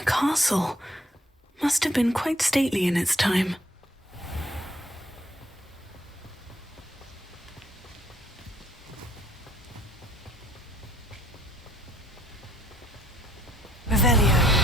A castle. Must have been quite stately in its time. Revelio.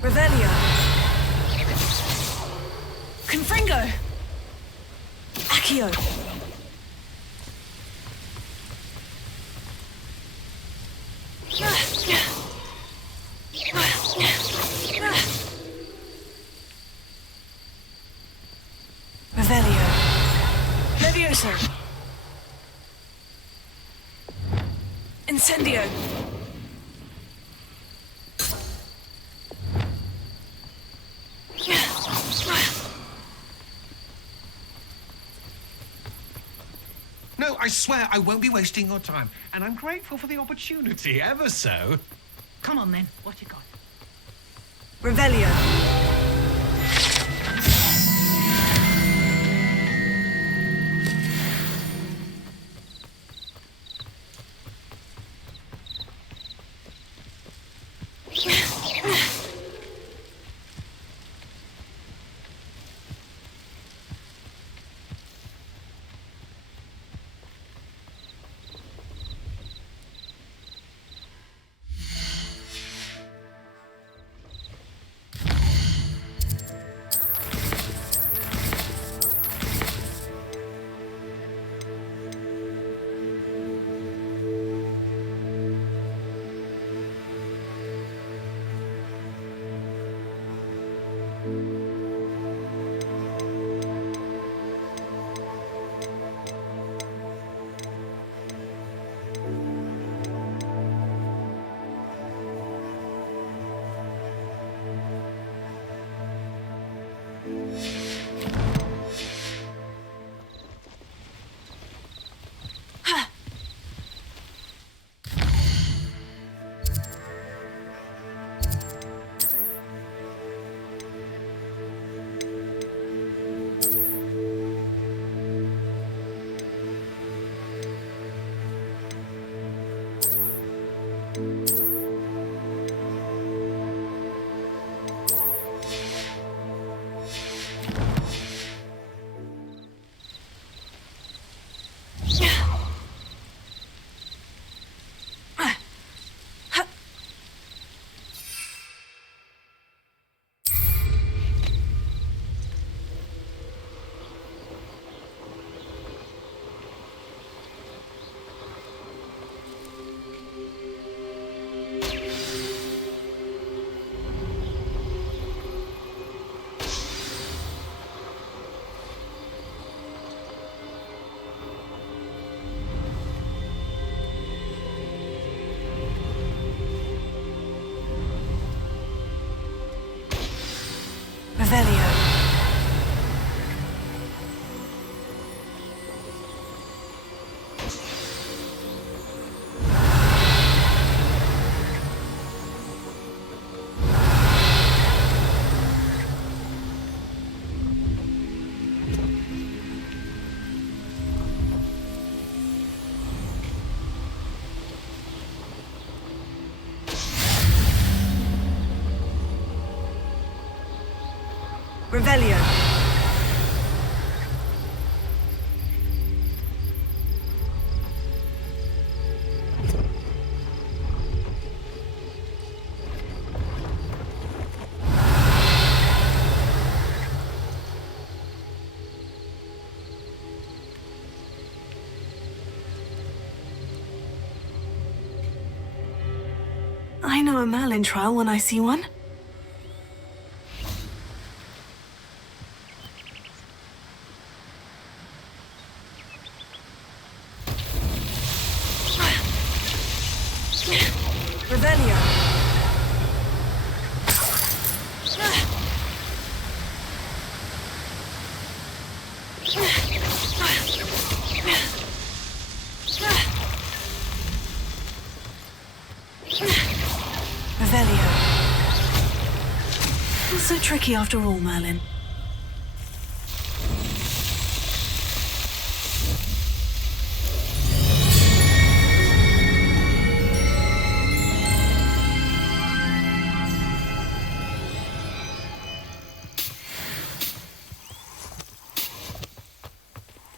Revelio. Confringo. Accio. Revelio. Levioso. Incendio. No, I swear I won't be wasting your time. And I'm grateful for the opportunity, ever so. Come on then, what you got? Revelio. Revelio. I know a Merlin trial when I see one. Revelio. Revelio. Not so tricky after all, Merlin.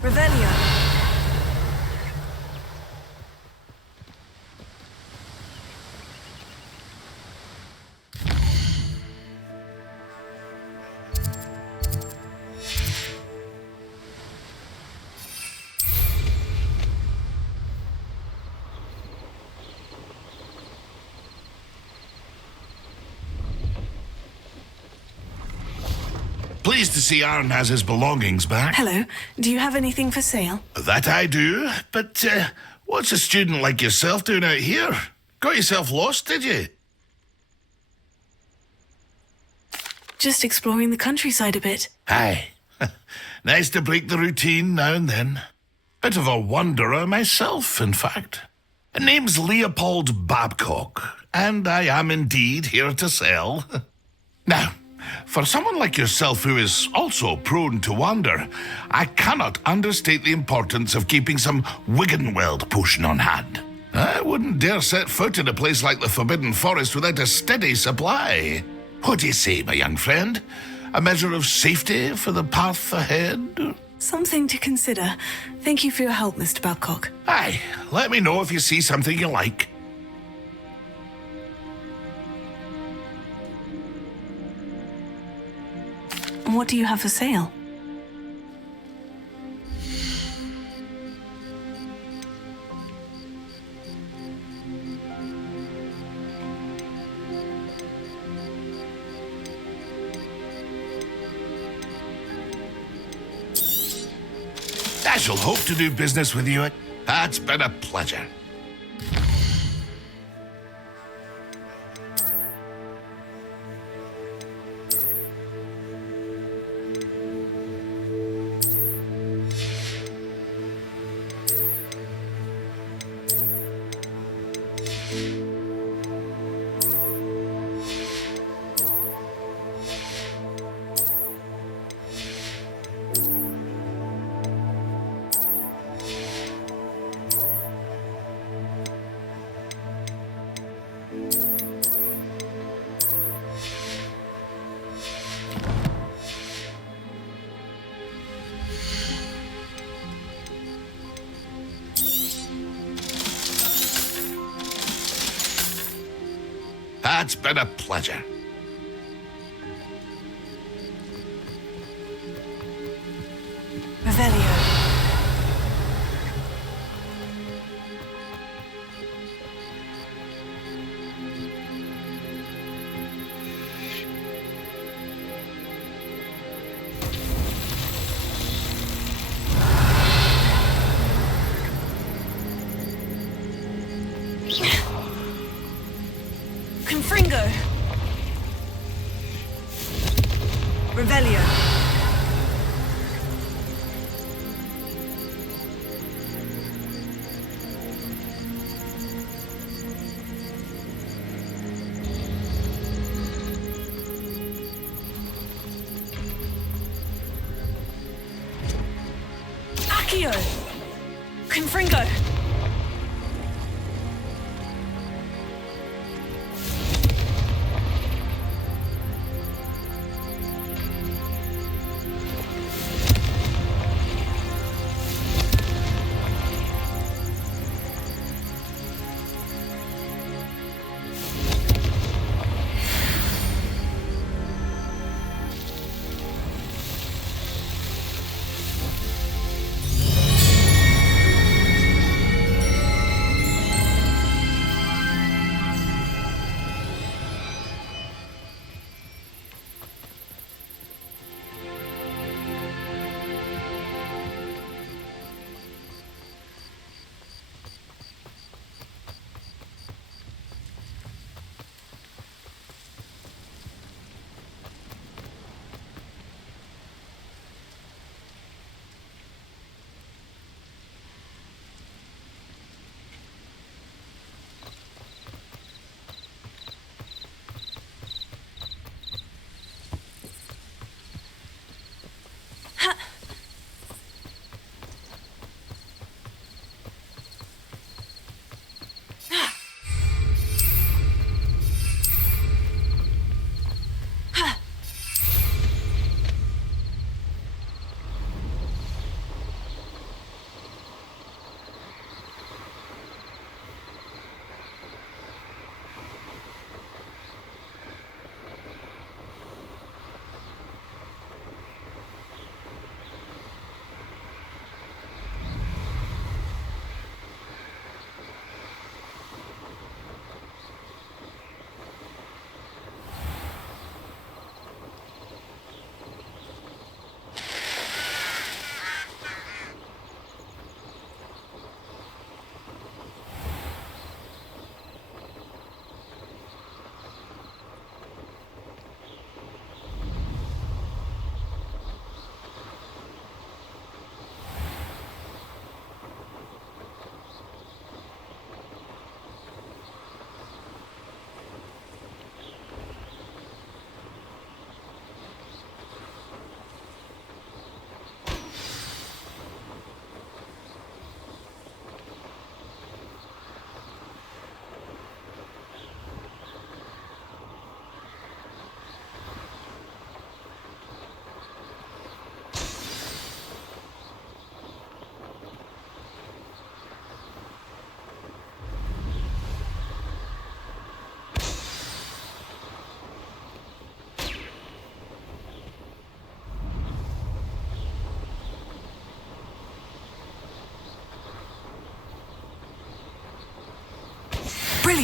Revelio. Pleased to see Aaron has his belongings back. Hello. Do you have anything for sale? That I do, but what's a student like yourself doing out here? Got yourself lost, did you? Just exploring the countryside a bit. Aye. Nice to break the routine now and then. Bit of a wanderer myself, in fact. Name's Leopold Babcock, and I am indeed here to sell. Now, for someone like yourself who is also prone to wander, I cannot understate the importance of keeping some Wiggenweld potion on hand. I wouldn't dare set foot in a place like the Forbidden Forest without a steady supply. What do you say, my young friend? A measure of safety for the path ahead? Something to consider. Thank you for your help, Mr. Babcock. Aye, let me know if you see something you like. And what do you have for sale? I shall hope to do business with you. It's been a pleasure. It's been a pleasure. Revelio. Confringo. Revelio. ICUE. Confringo.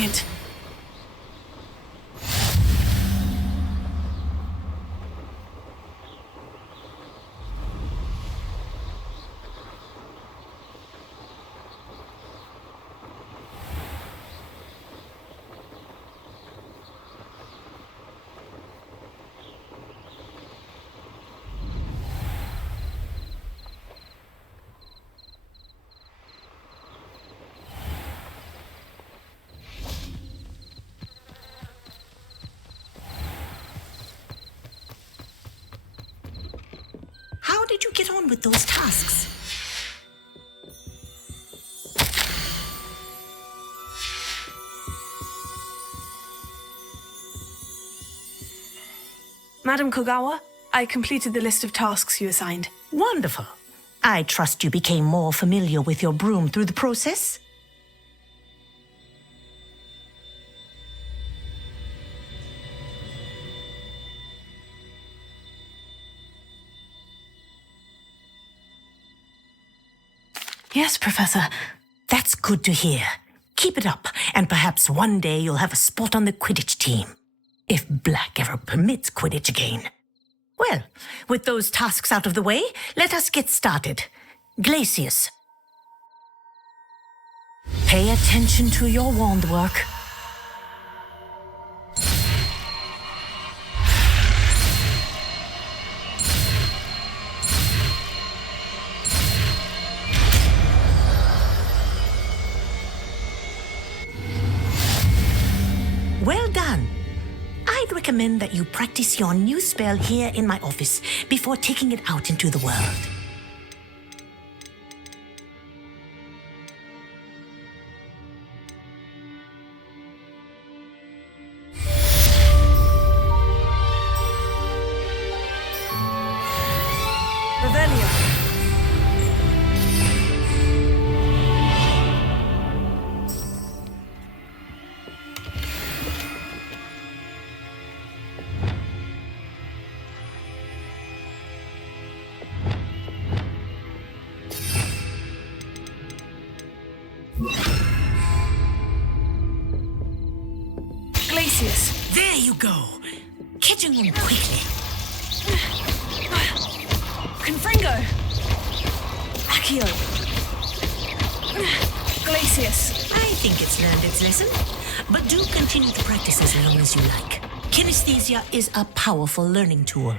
it. How did you get on with those tasks? Madam Kogawa, I completed the list of tasks you assigned. Wonderful. I trust you became more familiar with your broom through the process? Yes, Professor. That's good to hear. Keep it up, and perhaps one day you'll have a spot on the Quidditch team. If Black ever permits Quidditch again. Well, with those tasks out of the way, let us get started. Glacius. Pay attention to your wand work. Well done. I'd recommend that you practice your new spell here in my office before taking it out into the world. Revelio. Glacius. There you go. Catching on quickly. Confringo. Accio. Glacius. I think it's learned its lesson, but do continue to practice as long as you like. Kinesthesia is a powerful learning tool.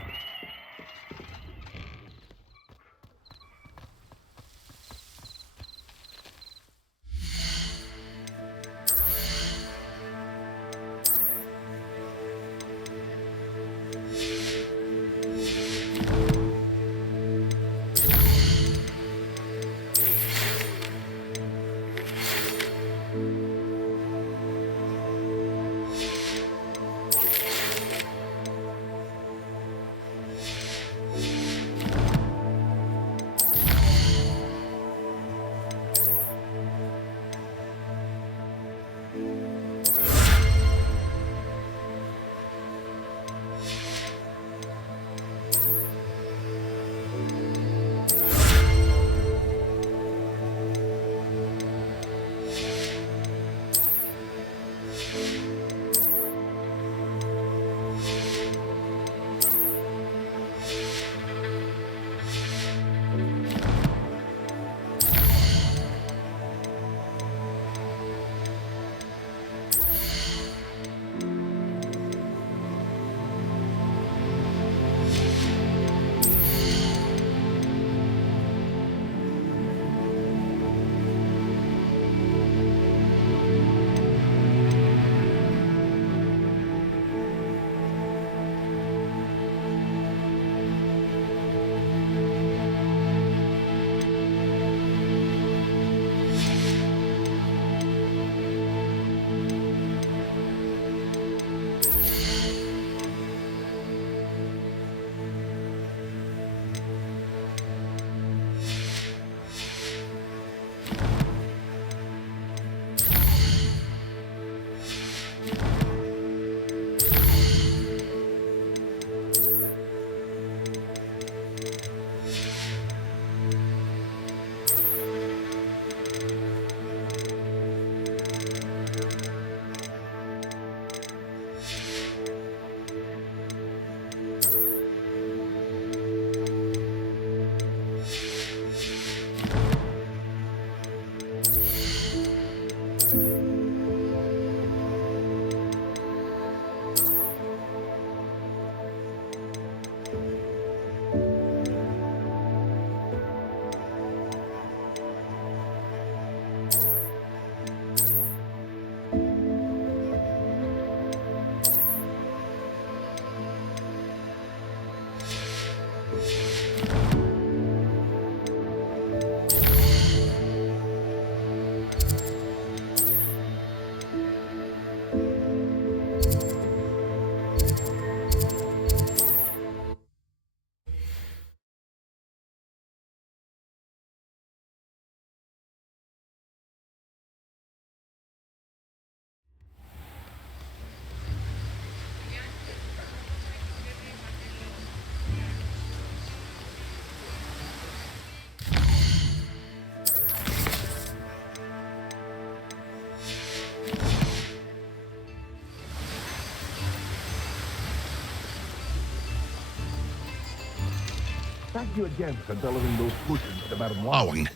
Thank you again for delivering those potions to Madame Wowing.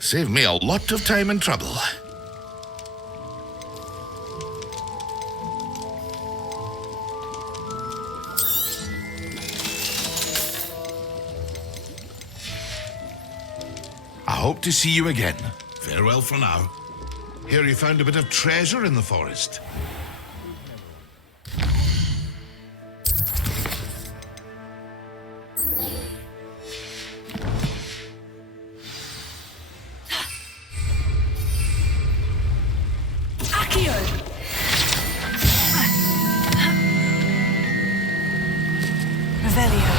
Saved me a lot of time and trouble. I hope to see you again. Farewell for now. Here you found a bit of treasure in the forest. Accio! Revelio.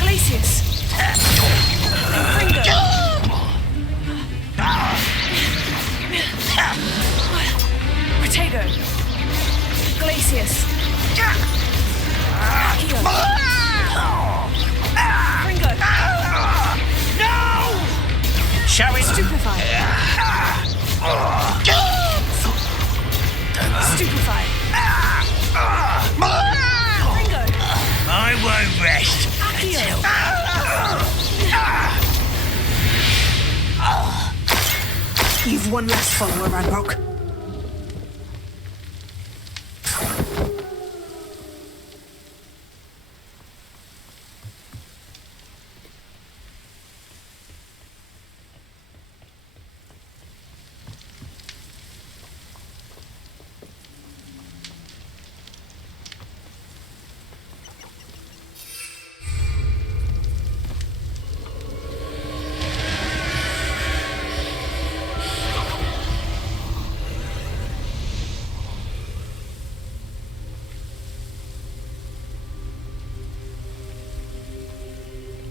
Glacius! Ringo! Protego! Glacius! Accio! Ringo! No! Shall we? Stupefy! Stupefy! Ringo! I won't rest. Accio! You've one less follower, Ranrock.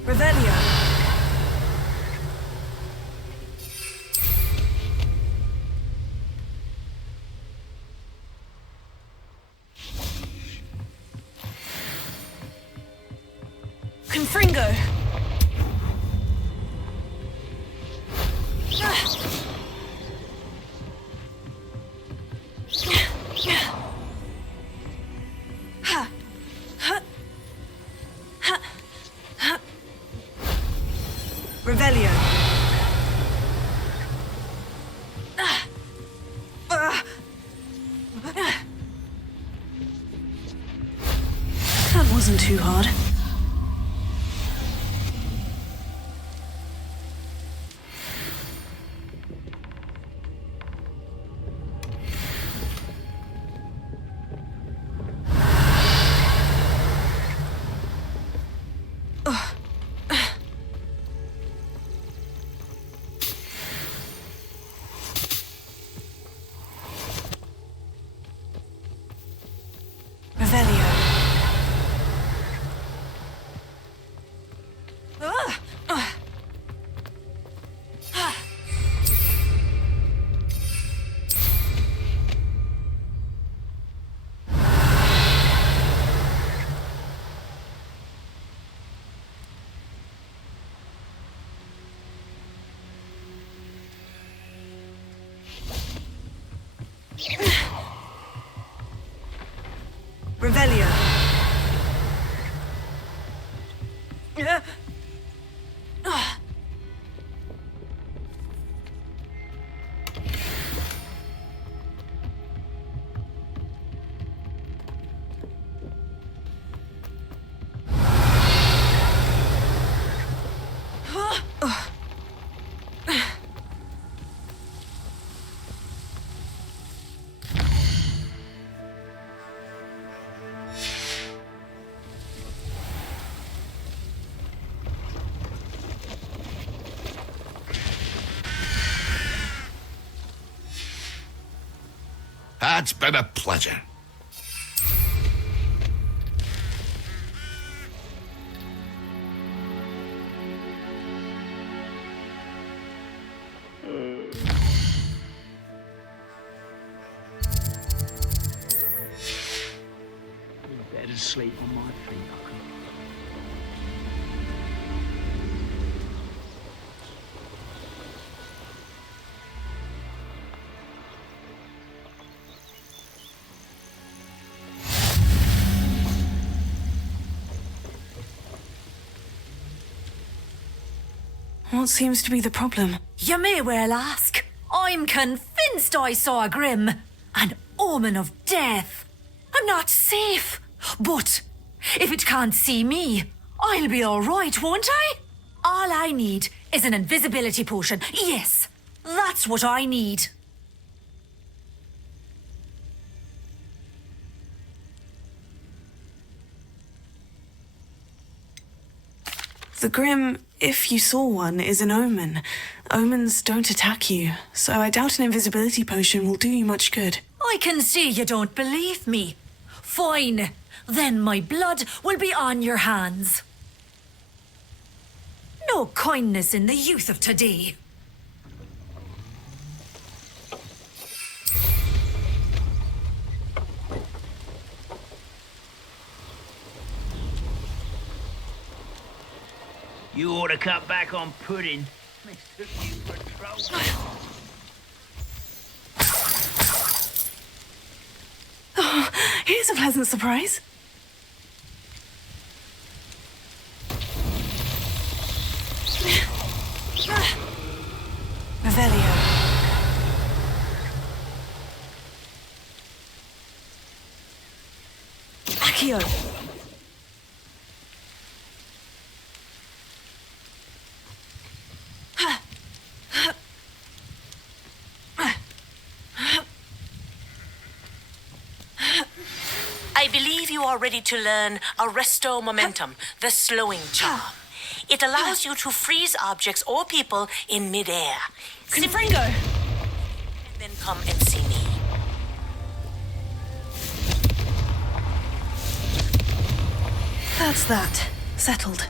Revelio! Confringo! Ha! Ha! Ha! Ha! Revelio! That wasn't too hard. Revelio! Revelio. It's been a pleasure. Better sleep on my feet. What seems to be the problem? You may well ask. I'm convinced I saw a grim, an omen of death. I'm not safe, but if it can't see me, I'll be all right, won't I? All I need is an invisibility potion. Yes, that's what I need. The Grim, if you saw one, is an omen. Omens don't attack you, so I doubt an invisibility potion will do you much good. I can see you don't believe me. Fine, then my blood will be on your hands. No kindness in the youth of today. You ought to cut back on pudding. Mistook you for trouble. Oh, here's a pleasant surprise. Revelio. ICUE. I believe you are ready to learn Arresto Momentum, the slowing charm. It allows you to freeze objects or people in midair. Confringo. And then come and see me. That's that. Settled.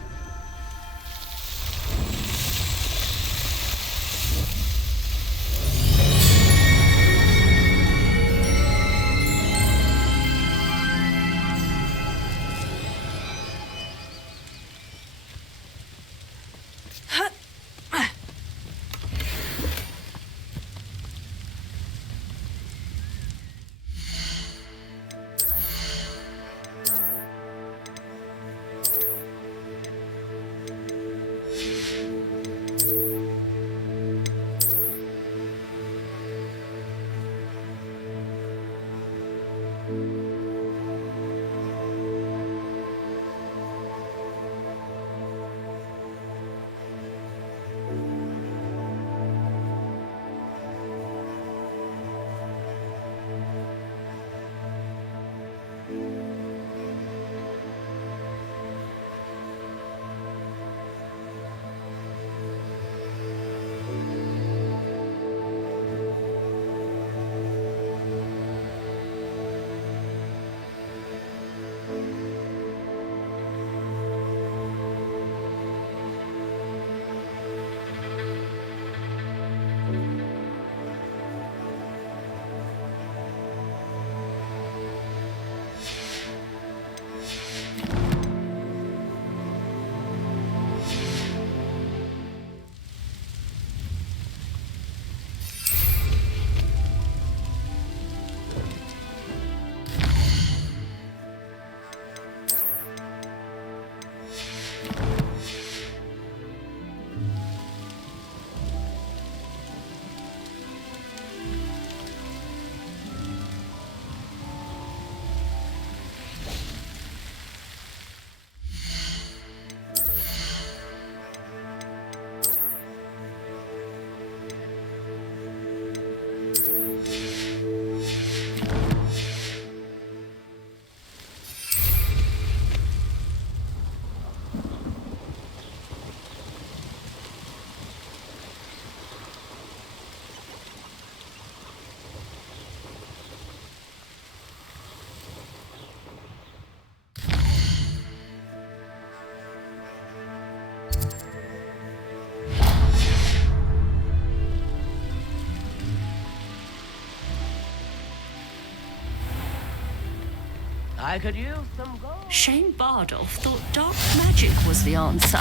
I could use some gold. Shane Bardolph thought dark magic was the answer.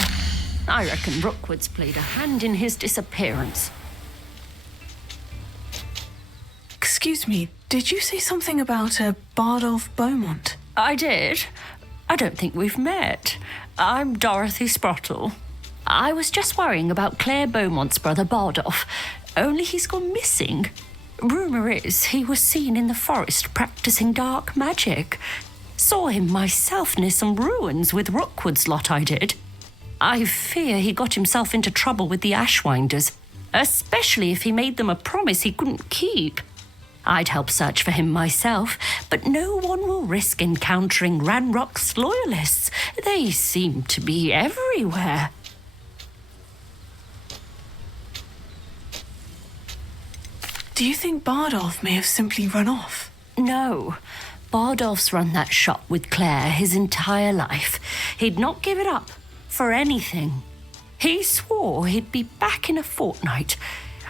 I reckon Rookwood's played a hand in his disappearance. Excuse me, did you say something about a Bardolph Beaumont? I did. I don't think we've met. I'm Dorothy Sprottle. I was just worrying about Claire Beaumont's brother Bardolph, only he's gone missing. Rumour is he was seen in the forest practicing dark magic. Saw him myself near some ruins with Rookwood's lot, I did. I fear he got himself into trouble with the Ashwinders, especially if he made them a promise he couldn't keep. I'd help search for him myself, but no one will risk encountering Ranrock's loyalists. They seem to be everywhere. Do you think Bardolph may have simply run off? No. Bardolph's run that shop with Claire his entire life. He'd not give it up for anything. He swore he'd be back in a fortnight.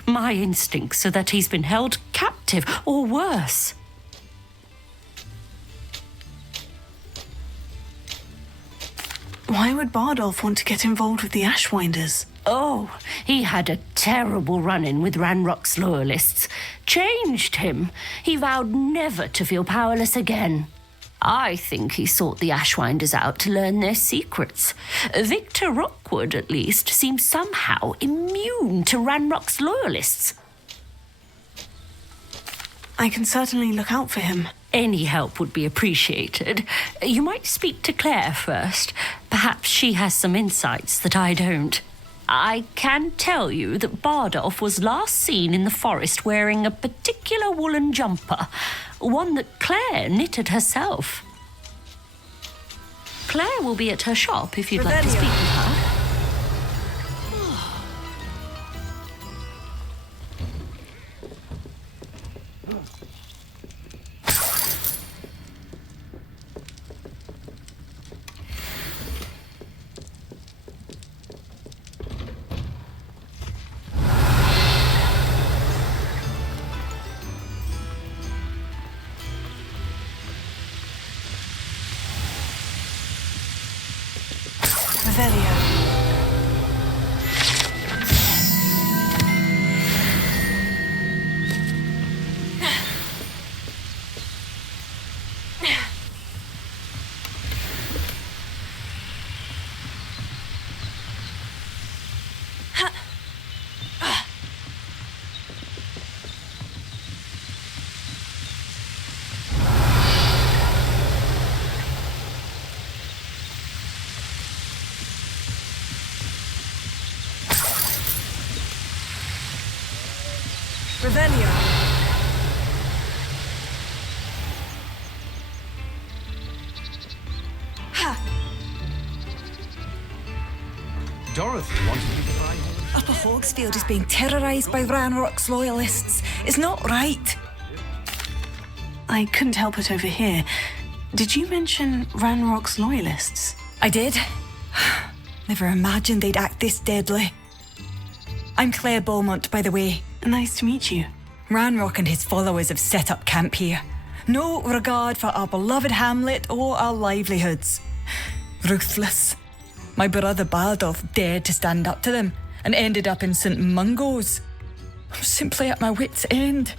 My instincts are that he's been held captive, or worse. Why would Bardolph want to get involved with the Ashwinders? Oh, he had a terrible run-in with Ranrock's loyalists. Changed him. He vowed never to feel powerless again. I think he sought the Ashwinders out to learn their secrets. Victor Rookwood, at least, seems somehow immune to Ranrock's loyalists. I can certainly look out for him. Any help would be appreciated. You might speak to Claire first. Perhaps she has some insights that I don't. I can tell you that Bardolph was last seen in the forest wearing a particular woolen jumper, one that Claire knitted herself. Claire will be at her shop if you'd like to speak with her. Revelio. Dorothy wanted me to buy her. Upper Hogsfield is being terrorised by Ranrock's loyalists. It's not right. I couldn't help but overhear. Did you mention Ranrock's loyalists? I did. Never imagined they'd act this deadly. I'm Claire Beaumont, by the way. Nice to meet you. Ranrock and his followers have set up camp here. No regard for our beloved hamlet or our livelihoods. Ruthless. My brother Bardolph dared to stand up to them and ended up in St. Mungo's. I'm simply at my wit's end.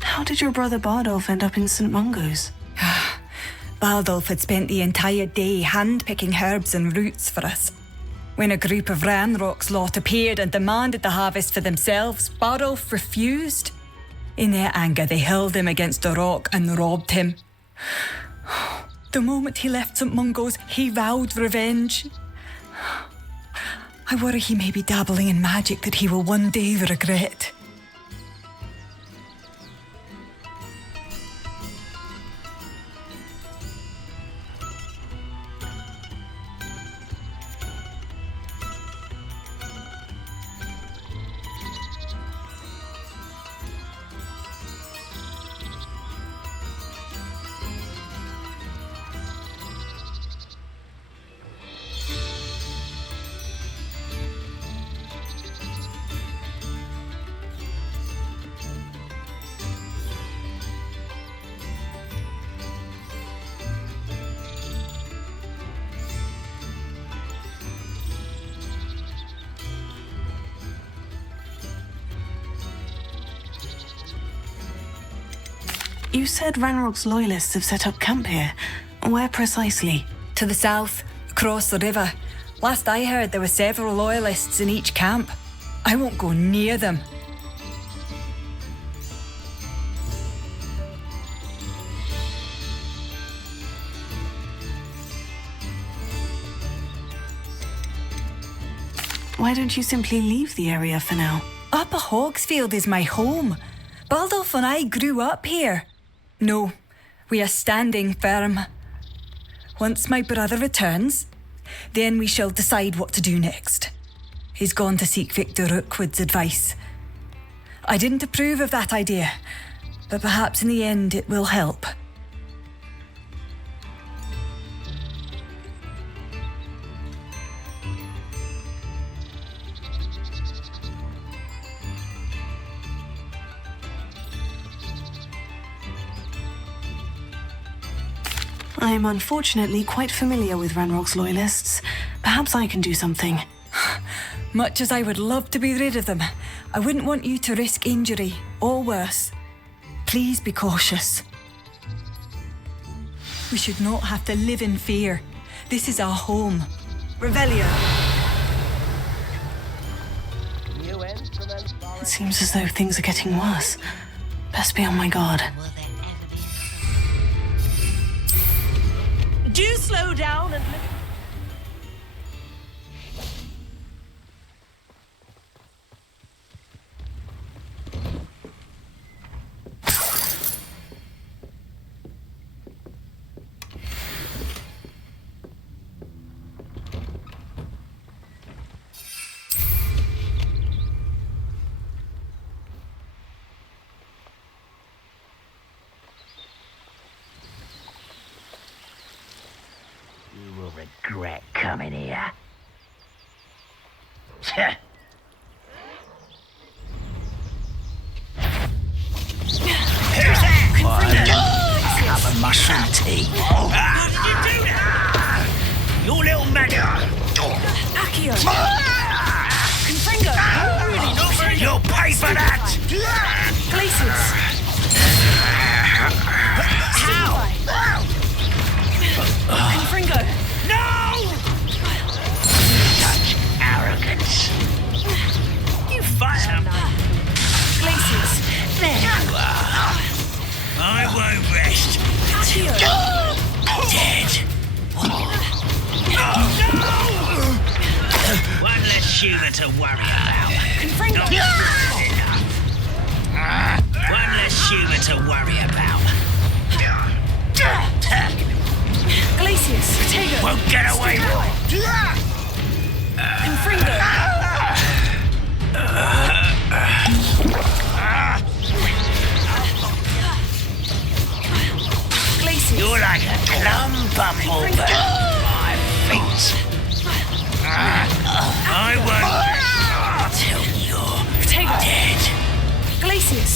How did your brother Bardolph end up in St. Mungo's? Bardolph had spent the entire day hand-picking herbs and roots for us. When a group of Ranrock's lot appeared and demanded the harvest for themselves, Bardolph refused. In their anger, they hurled him against a rock and robbed him. The moment he left St. Mungo's, he vowed revenge. I worry he may be dabbling in magic that he will one day regret. You said Ranrock's loyalists have set up camp here. Where precisely? To the south, across the river. Last I heard, there were several loyalists in each camp. I won't go near them. Why don't you simply leave the area for now? Upper Hogsfield is my home. Baldolf and I grew up here. No, we are standing firm. Once my brother returns, then we shall decide what to do next. He's gone to seek Victor Rookwood's advice. I didn't approve of that idea, but perhaps in the end it will help. I am unfortunately quite familiar with Ranrock's loyalists. Perhaps I can do something. Much as I would love to be rid of them, I wouldn't want you to risk injury, or worse. Please be cautious. We should not have to live in fear. This is our home. Revelio. It seems as though things are getting worse. Best be on my guard. Do slow down and look. You will regret coming here. Who's that? Have a mushroom tea. How did you do that? Your little maggot. Accio. Confringo. You'll pay for that. Glacius. How? Confringo. No! Such arrogance. You fight him. Glacius. There you are. I won't rest. Accio. Dead. No! One less human to worry about. Confringo. One less human to worry about. Glacius. Protego. Won't get away. Confringo. Glacius. You're like a clump of over my feet. I won't till you're Protego. dead. Glacius.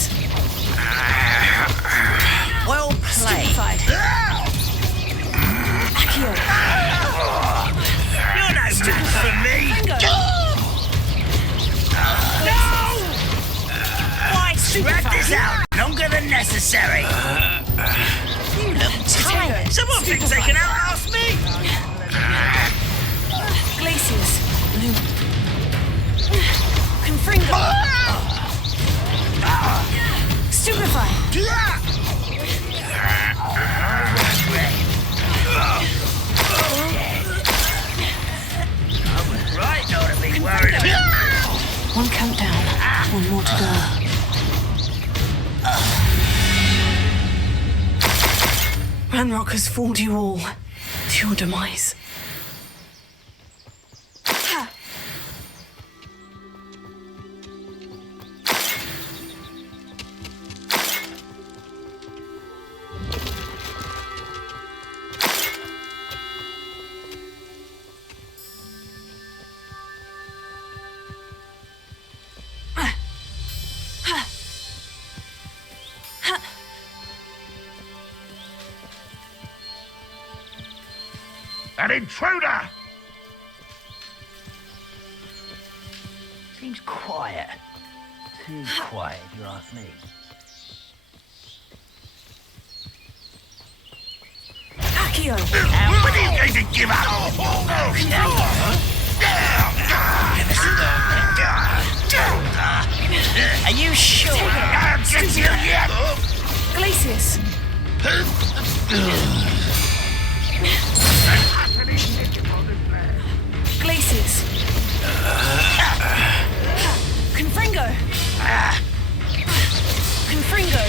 Well played. Stupefied. Accio. You're no match for me. Confringo. No! Why drag this out longer than necessary? You look tired. Someone thinks they can outlast me. Glacius. Confringo. Stupefied. I was right not to be worried about. One count down. One more to go. Ranrock has fooled you all to your demise. An intruder! Seems quiet. Too quiet, if you ask me. Accio! When are you going to give up? Are you sure? I'll get you yet! Glacius! Glacius! Confringo! Confringo!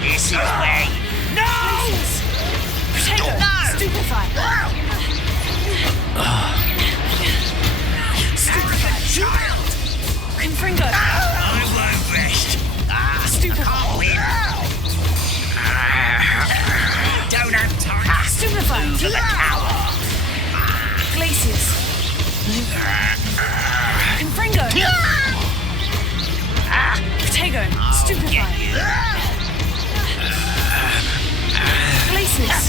This is where you... No! Glacius! Protego! No! Stupefy! Child! Confringo! I won't rest. Stupefy! Don't have time. Stupefy! For the coward. Glacius! Confringo! Protego! Stupefy! Glacius!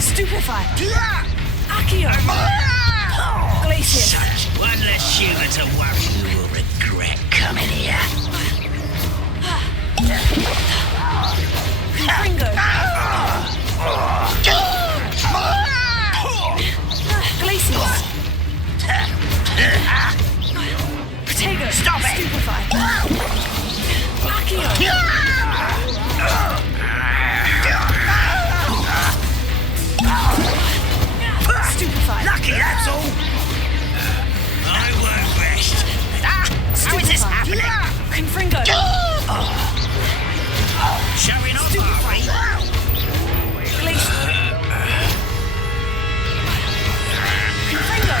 Stupefy! Accio! Glacius! Such one less human to worry you will regret coming here. Confringo! Glacius! Protego! Stop it! Stupefy! Accio! Stupefy! Lucky, that's all. I won't rest. How is this happening? Confringo! Showing off, are we? Glacius! Confringo!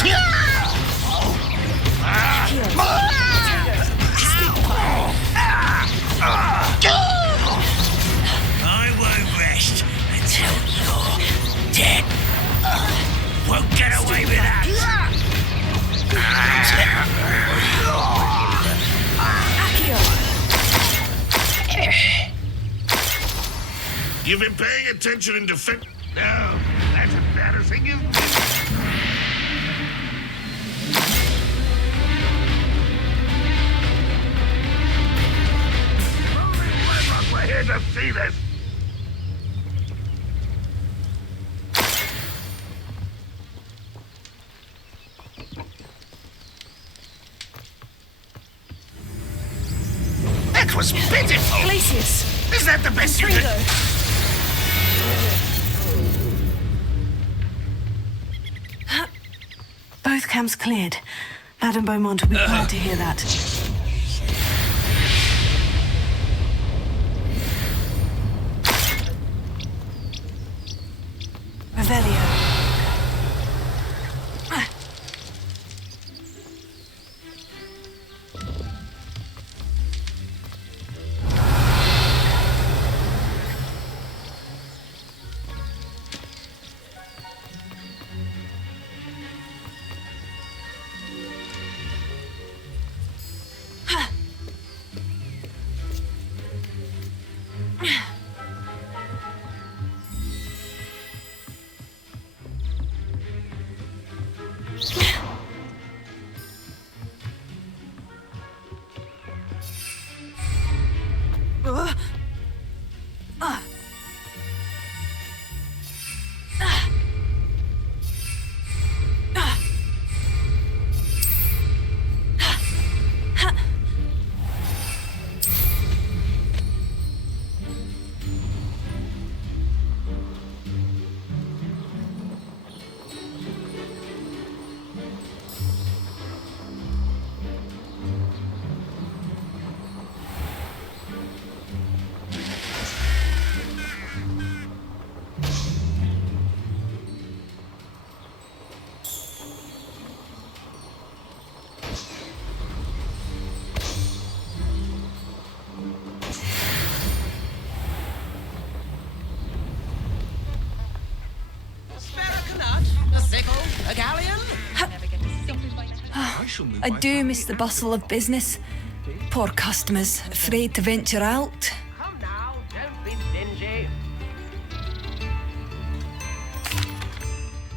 Accio! Stupefy! I won't rest until you're dead. Won't get away with that. Accio! You've been paying attention in defense. No, that's embarrassing, isn't it? We're here to see this. That was pitiful. Glacius! Is that the best you Confringo! can... Both camps cleared. Madame Beaumont will be glad to hear that. Revelio. I do miss the bustle of business. Poor customers, afraid to venture out. Come now, don't be stingy.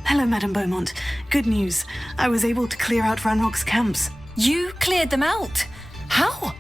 Hello, Madame Beaumont. Good news. I was able to clear out Ranrock's camps. You cleared them out? How?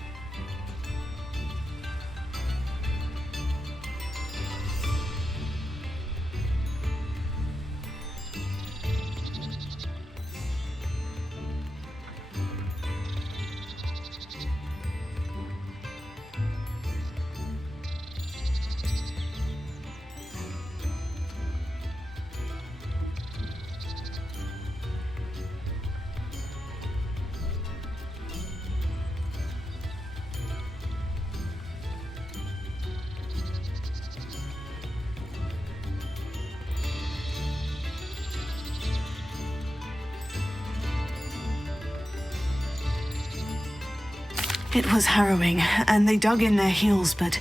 It was harrowing, and they dug in their heels, but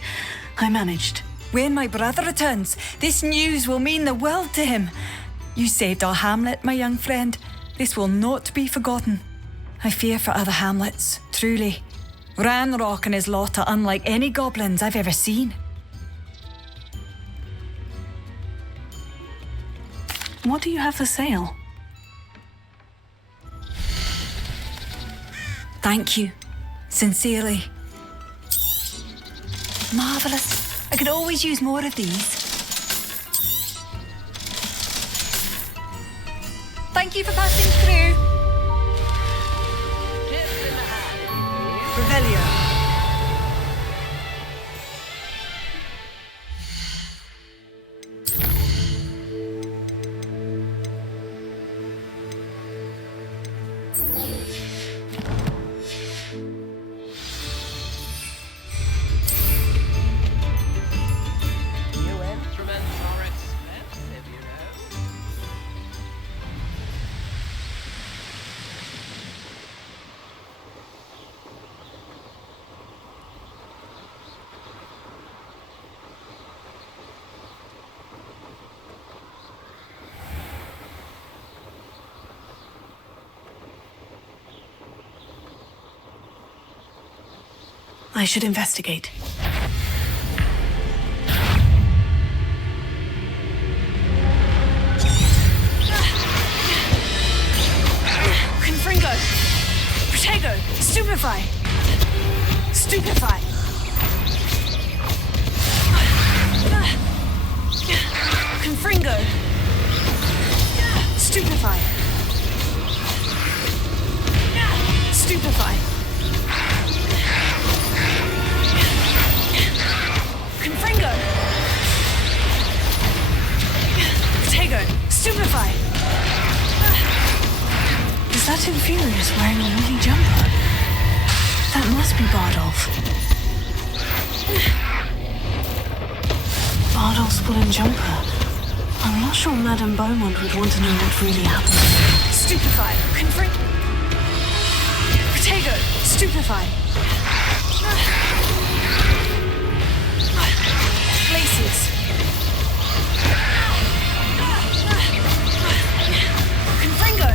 I managed. When my brother returns, this news will mean the world to him. You saved our hamlet, my young friend. This will not be forgotten. I fear for other hamlets, truly. Ranrock and his lot are unlike any goblins I've ever seen. What do you have for sale? Thank you. Sincerely. Marvellous. I could always use more of these. Thank you for passing through. Revelio. New instruments are expensive, you know. I should investigate. Confringo! Protego! Stupefy! Stupefy! Confringo! Stupefy! Stupefy! Confringo! Protego! Stupefy! Is that Infurious wearing a woolly jumper? That must be Bardolph. Bardolph's woolen jumper. I'm not sure Madame Beaumont would want to know what really happened. Stupefy! Confring... Protego! Stupefy! Glacius! Confringo!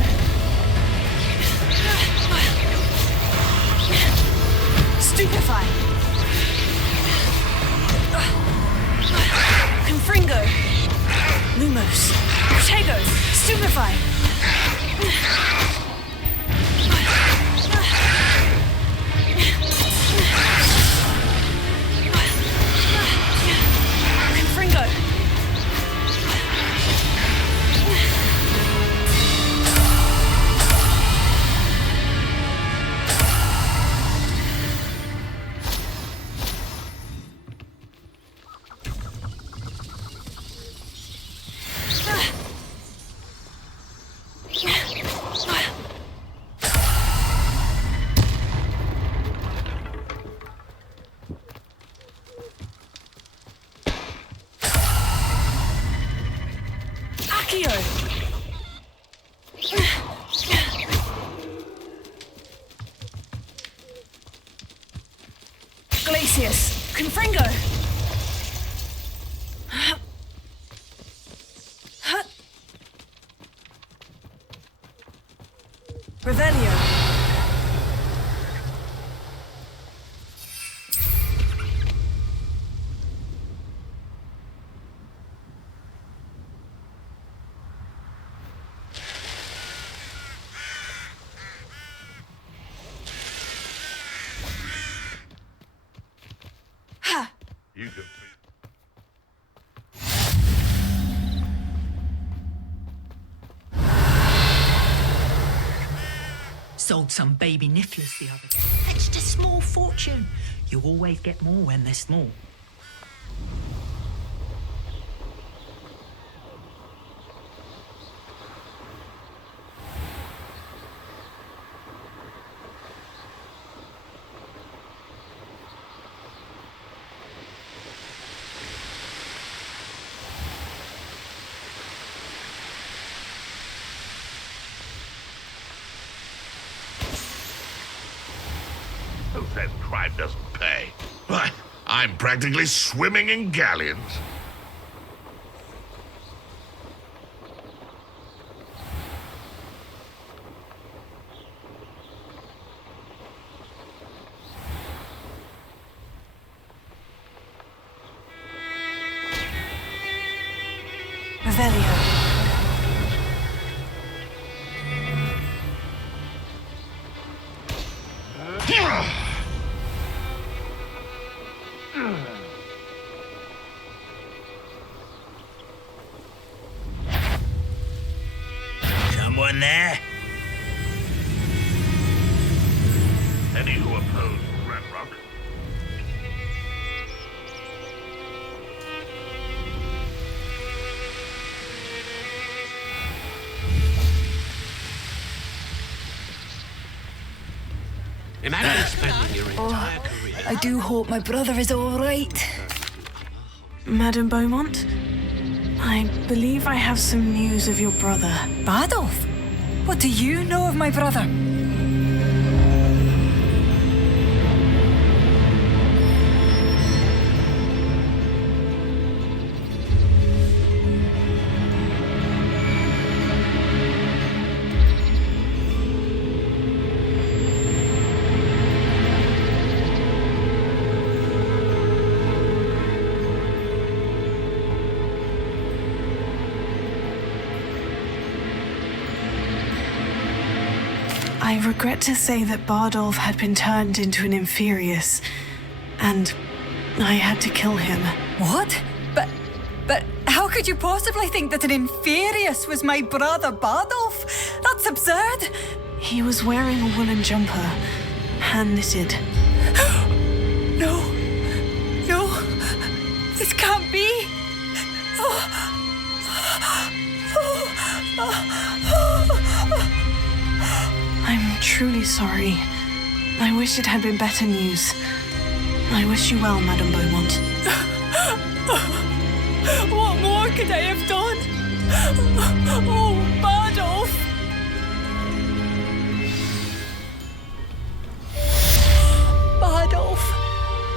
Stupefy! Confringo! Lumos! Protego! Stupefy! Confringo! ICUE! Glacius! Confringo! Revelio! Ha! You do. Sold some baby nifflers the other day. Fetched a small fortune. You always get more when they're small. Who says crime doesn't pay? Why, I'm practically swimming in galleons. Revelio. Someone there? Any who oppose Ranrock? Imagine spending your entire career. I do hope my brother is all right. Madame Beaumont, I believe I have some news of your brother. Badolf? What do you know of my brother? I regret to say that Bardolph had been turned into an Inferius, and I had to kill him. What? But how could you possibly think that an Inferius was my brother Bardolph? That's absurd. He was wearing a woolen jumper, hand-knitted. No, this can't be. I'm truly sorry. I wish it had been better news. I wish you well, Madame Beaumont. What more could I have done? Oh, Bardolph! Bardolph,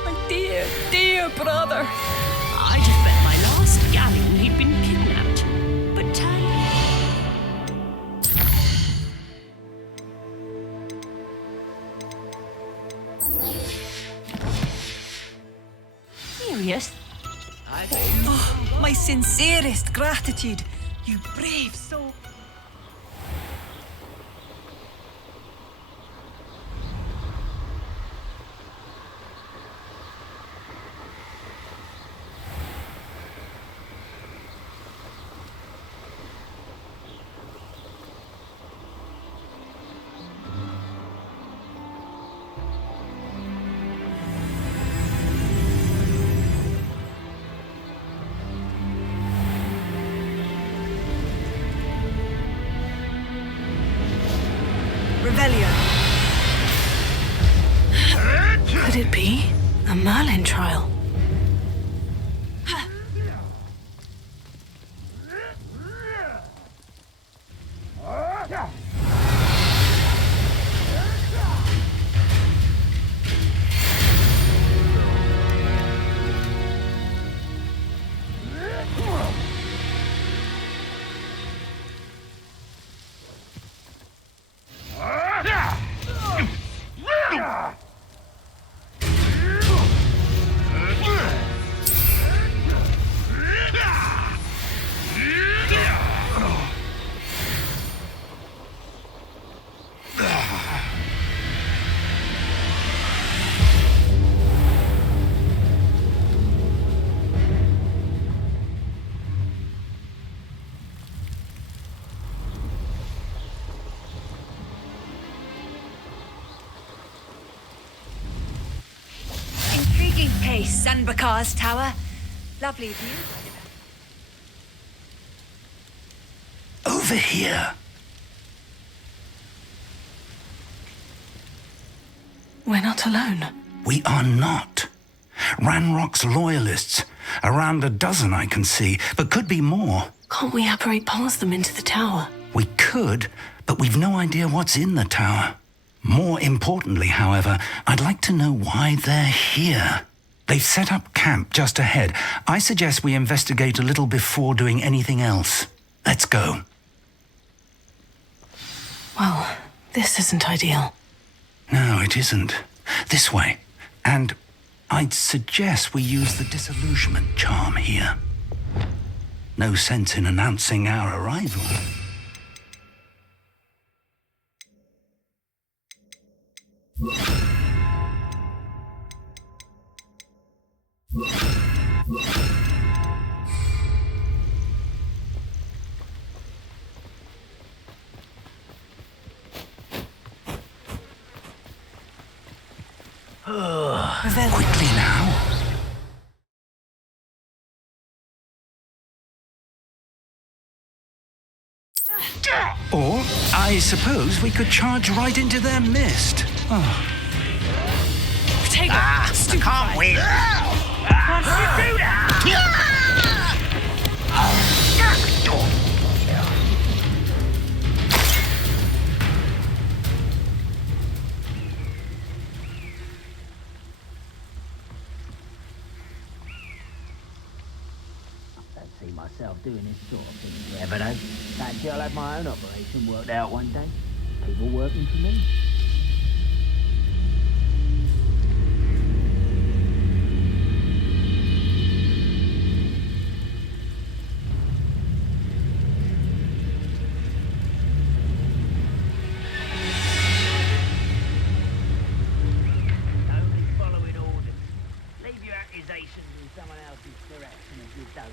my dear, dear brother. I just bet my last galleon he'd been kidnapped. But serious? Oh, my sincerest gratitude. You brave soul. Revelio. Could it be a Merlin trial? Intriguing place, Sunbakar's tower. Lovely view. Over here. We're not alone. We are not. Ranrock's loyalists. Around a dozen I can see, but could be more. Can't we apparate past them into the tower? We could, but we've no idea what's in the tower. More importantly, however, I'd like to know why they're here. They've set up camp just ahead. I suggest we investigate a little before doing anything else. Let's go. Well, this isn't ideal. No, it isn't. This way. And I'd suggest we use the disillusionment charm here. No sense in announcing our arrival. Quickly now. Or, I suppose we could charge right into their mist. Oh. Potato! I can't win. Can't do that. See myself doing this sort of thing forever though. Fancy I'll have my own operation worked out one day. People working for me. Only following orders. Leave your accusations in someone else's direction if you don't mind.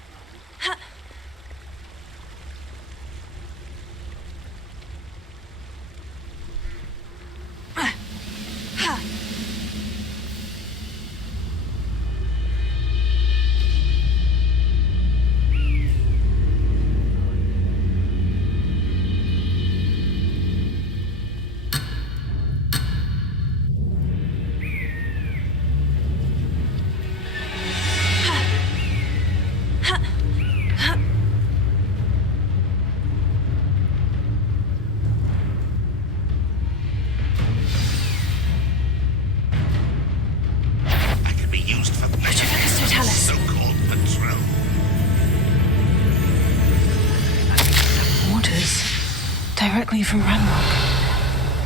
Used for so-called patrol. Orders directly from Ranrock.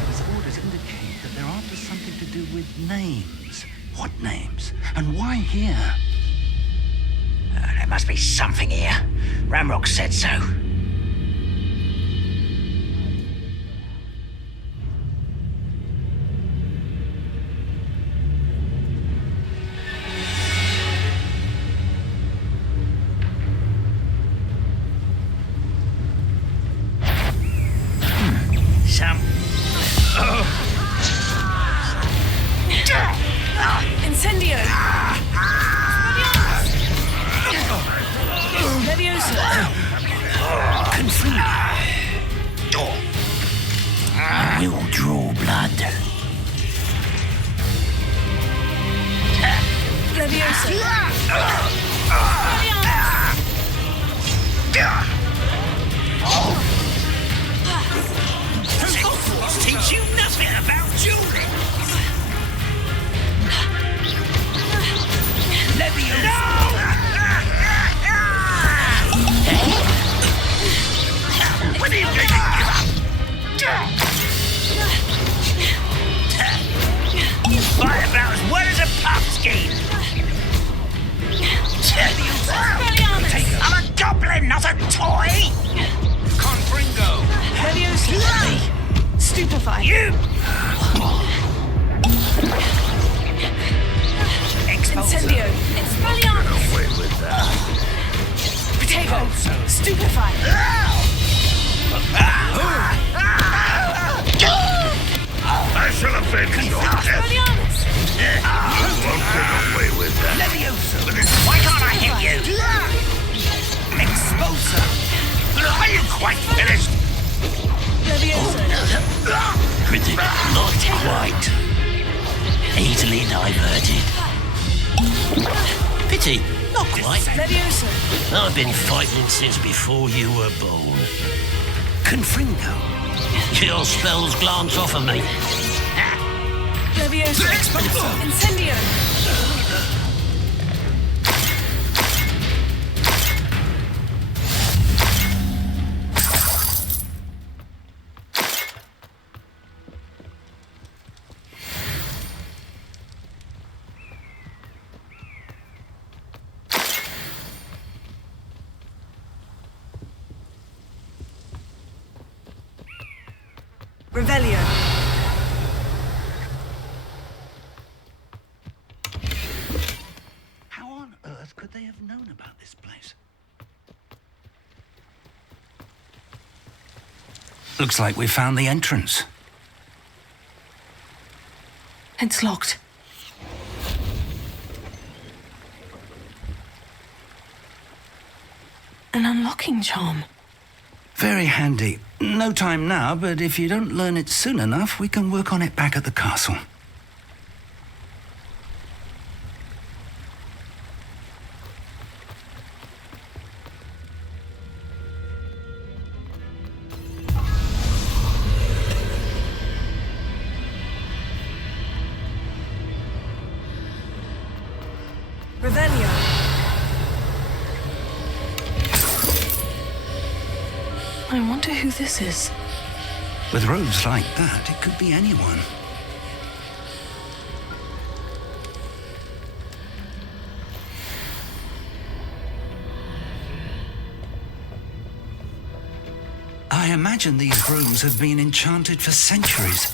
These orders indicate that they're after something to do with names. What names? And why here? There must be something here. Ramrock said so. Incendio! Leviosa! You'll draw blood. Leviosa! Hogwarts teach you nothing about dueling. Leviosa! No! When are you going to give up? You fight about as well as a pumpkin. I'm a goblin, not a toy. Confringo. Leviosa! Stupefy! You! Incendio! Expelliarmus! Away with that. Potato! Stupefy! I shall avenge your death. Expelliarmus! You won't get away with that. Leviosa! Why can't I hit you? Expulsor! Are you quite finished? Leviosa! Critic, not quite. Easily diverted. Pity, not quite. Leviosa! I've been fighting since before you were born. Confringo. Your spells glance off of me. Leviosa! Incendio! Revelio. How on earth could they have known about this place? Looks like we found the entrance. It's locked. An unlocking charm. Very handy. No time now, but if you don't learn it soon enough, we can work on it back at the castle. Revelio. I wonder who this is. With robes like that, it could be anyone. I imagine these rooms have been enchanted for centuries.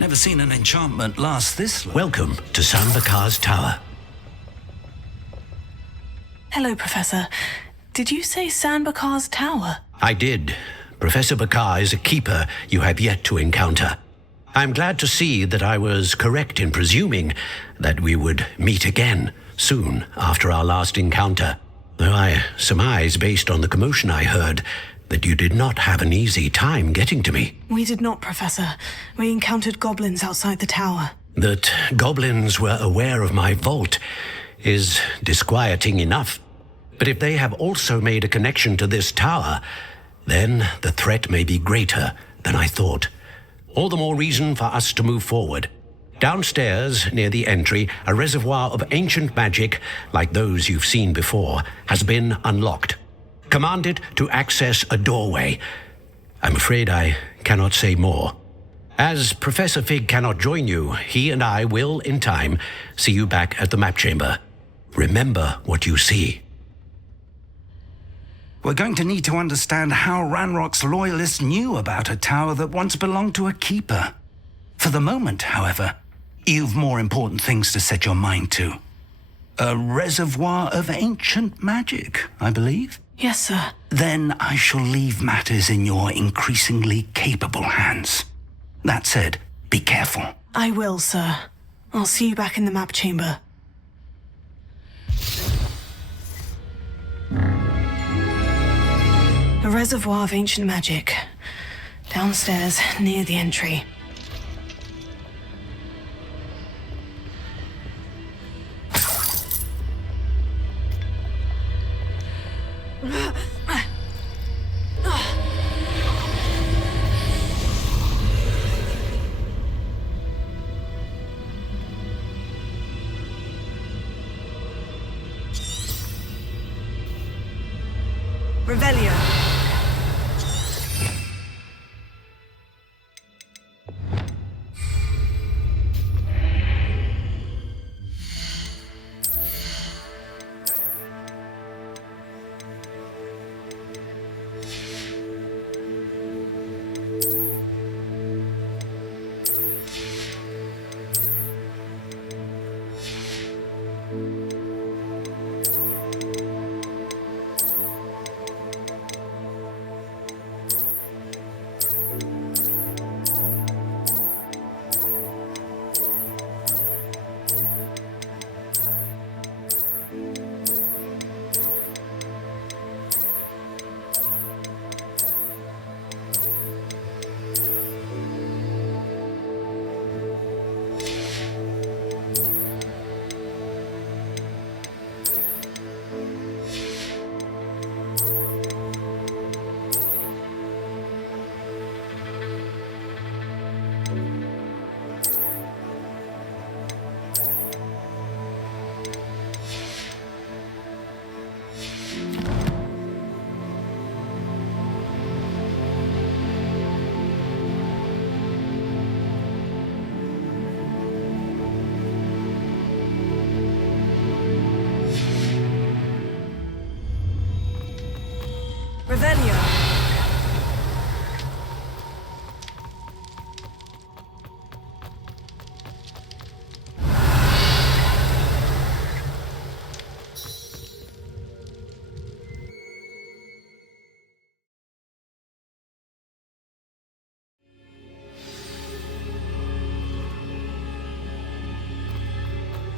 Never seen an enchantment last this long. Welcome to San Bakar's Tower. Hello, Professor. Did you say San Bakar's Tower? I did. Professor Bakar is a keeper you have yet to encounter. I'm glad to see that I was correct in presuming that we would meet again soon after our last encounter, though I surmise, based on the commotion I heard, that you did not have an easy time getting to me. We did not, Professor. We encountered goblins outside the tower. That goblins were aware of my vault is disquieting enough. But if they have also made a connection to this tower, then the threat may be greater than I thought. All the more reason for us to move forward. Downstairs, near the entry, a reservoir of ancient magic, like those you've seen before, has been unlocked. Command it to access a doorway. I'm afraid I cannot say more. As Professor Fig cannot join you, he and I will, in time, see you back at the map chamber. Remember what you see. We're going to need to understand how Ranrock's loyalists knew about a tower that once belonged to a keeper. For the moment, however, you've more important things to set your mind to. A reservoir of ancient magic, I believe? Yes, sir. Then I shall leave matters in your increasingly capable hands. That said, be careful. I will, sir. I'll see you back in the map chamber. A reservoir of ancient magic. Downstairs, near the entry. Revelio.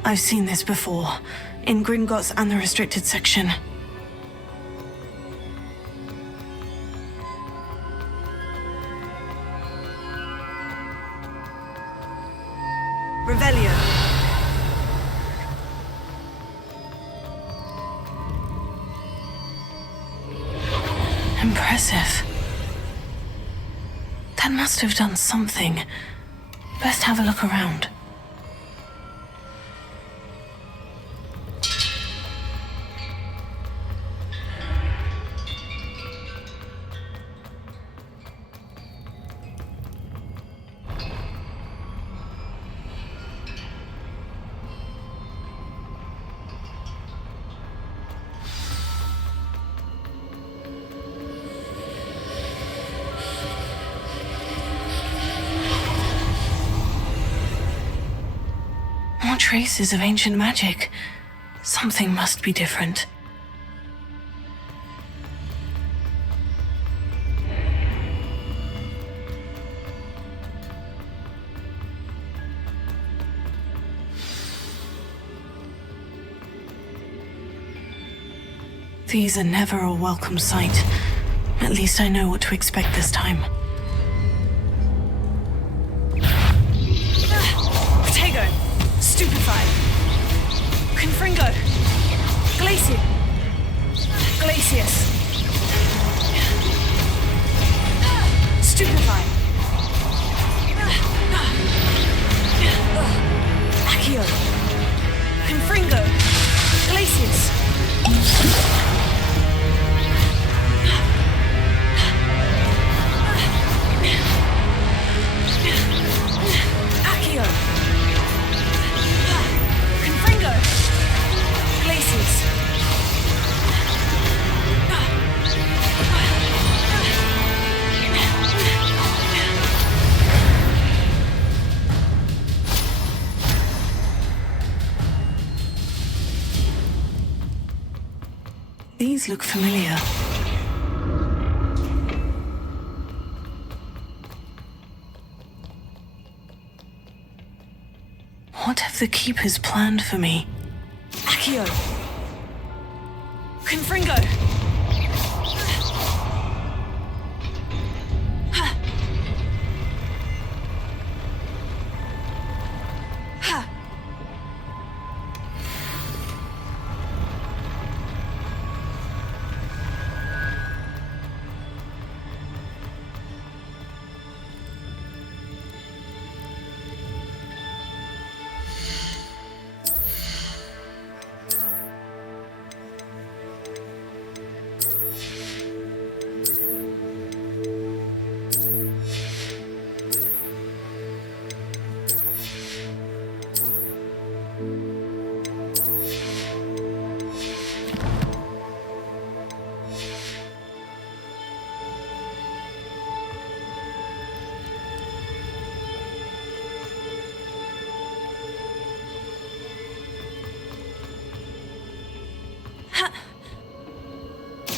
I've seen this before, in Gringotts and the restricted section. Revelio. Impressive. That must have done something. Best have a look around. More traces of ancient magic. Something must be different. These are never a welcome sight. At least I know what to expect this time. Protego. Stupefied. Confringo. Glacier. Glacius. Stupefied. Accio. Confringo. Glacius. Accio. Confringo. Glacius. These look familiar. What have the Keepers planned for me? Accio. Confringo. Ha. Ha.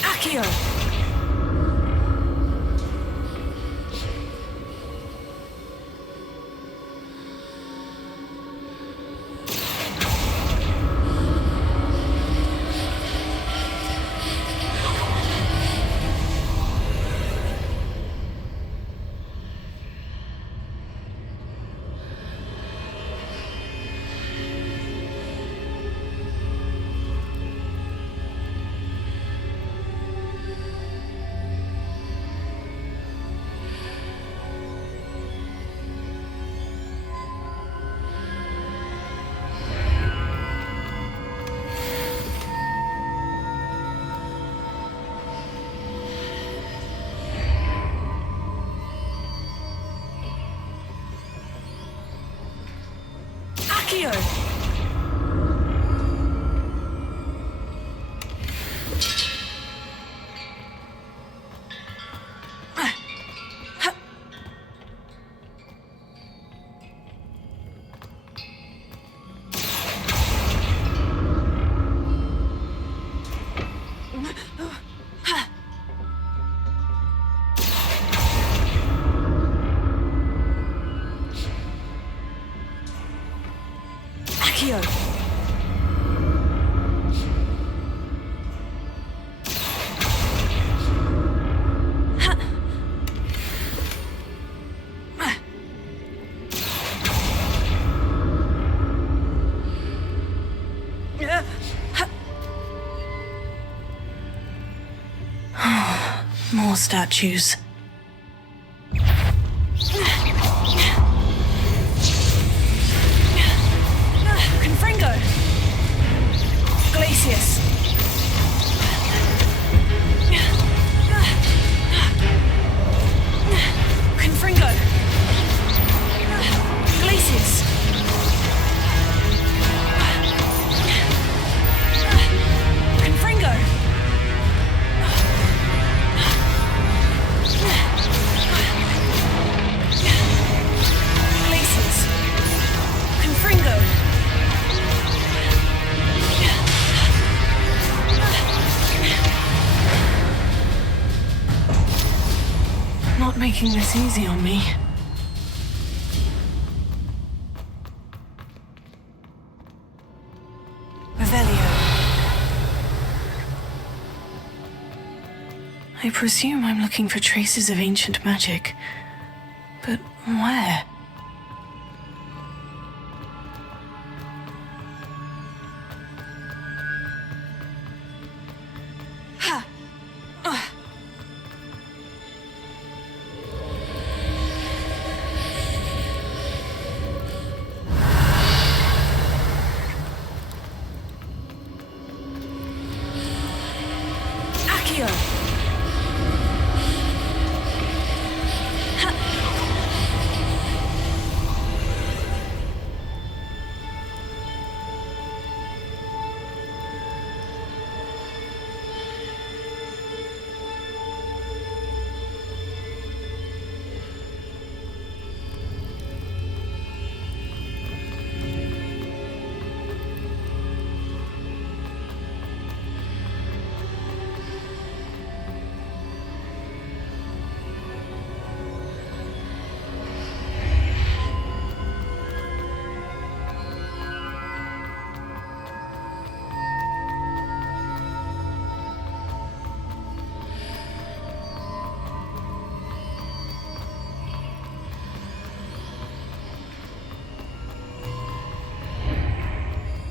Accio. Accio. more statues. Confringo! Glacius! Confringo! Glacius! Confringo! Glacius! Confringo! Not making this easy on me. Revelio. I presume I'm looking for traces of ancient magic. But where?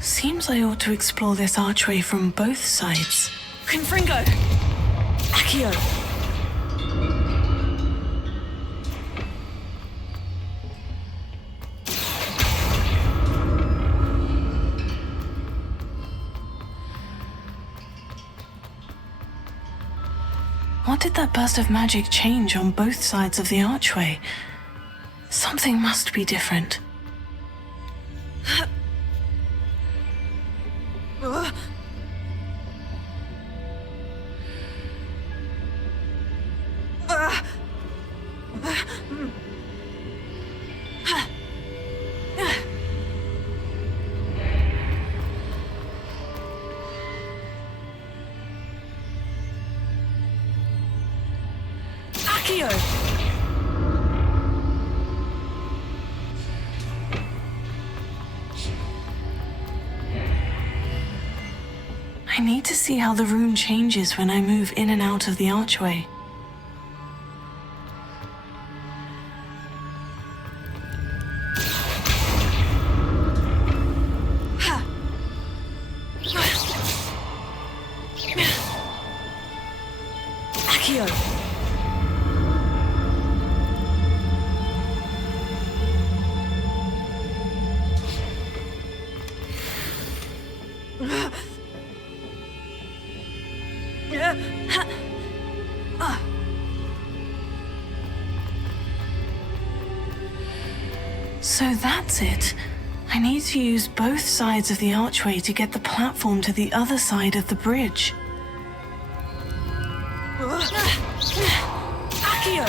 Seems I ought to explore this archway from both sides. Confringo! Accio! What did that burst of magic change on both sides of the archway? Something must be different. I need to see how the rune changes when I move in and out of the archway. Accio! So that's it. I need to use both sides of the archway to get the platform to the other side of the bridge. Accio!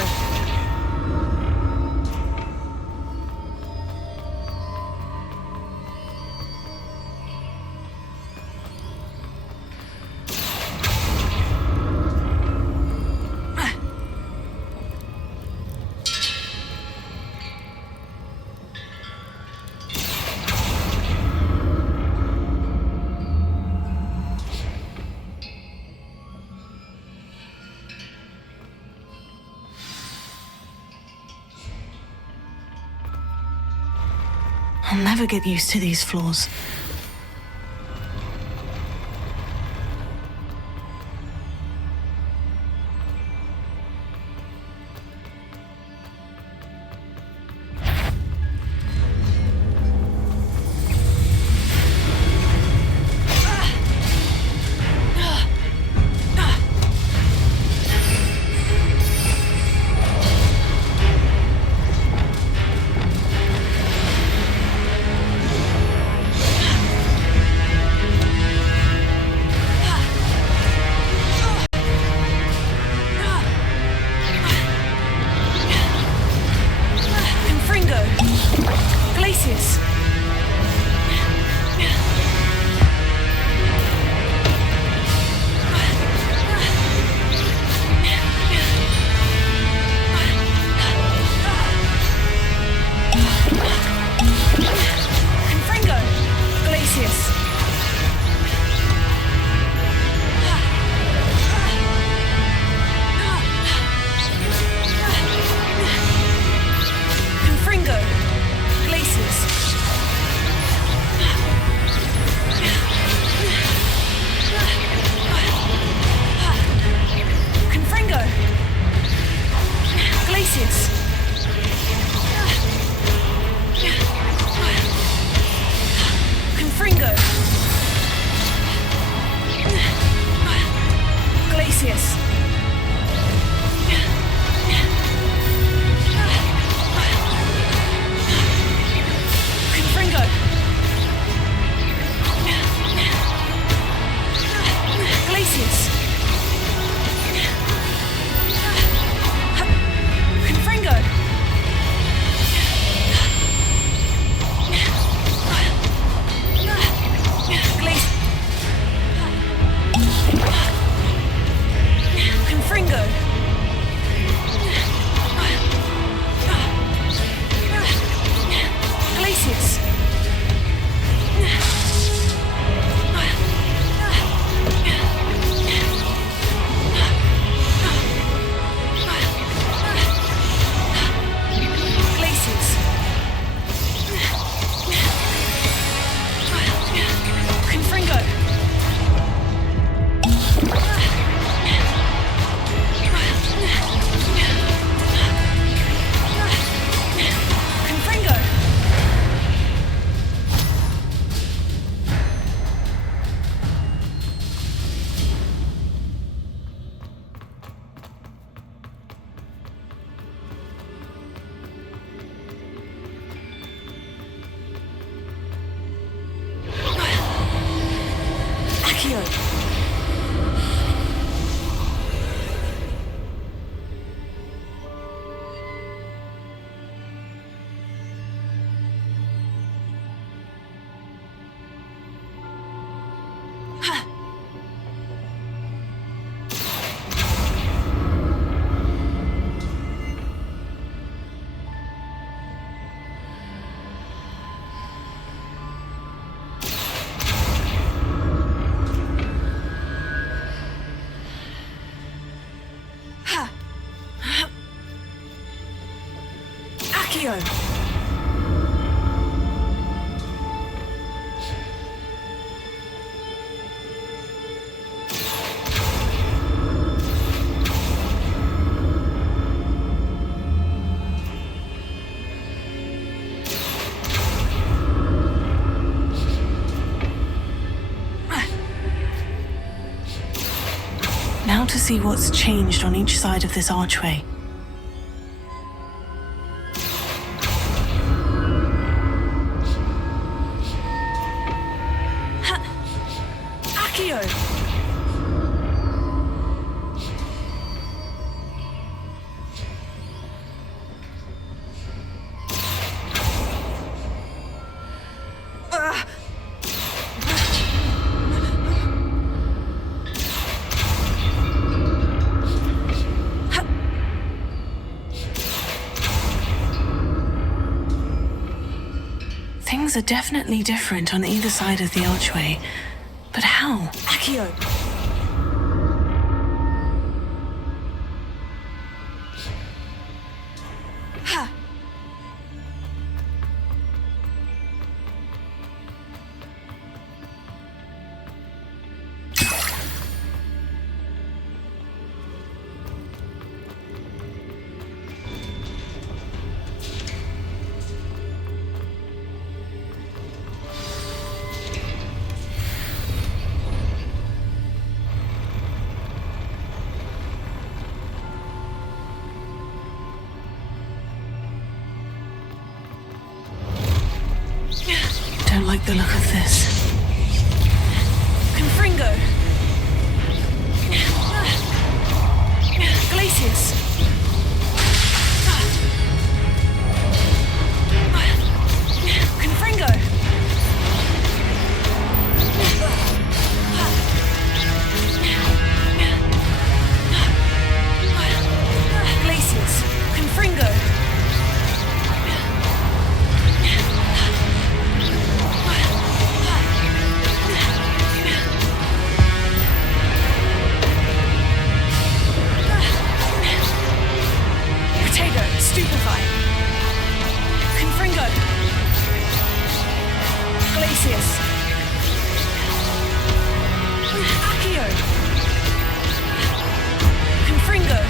I'll never get used to these floors. Glacius! Confringo! Glacius! Confringo! Glacius! Confringo! Glacius! Confringo! Glacius! Confringo! Glacius! Confringo! Confringo! Glacius! Glacius! Confringo! Confringo! ICUE! ICUE! Now to see what's changed on each side of this archway. ICUE! Things are definitely different on either side of the archway. But how? ICUE! Don't like the look of this. Confringo! Glacius! Stupefy. Confringo. Glacius. Accio. Confringo.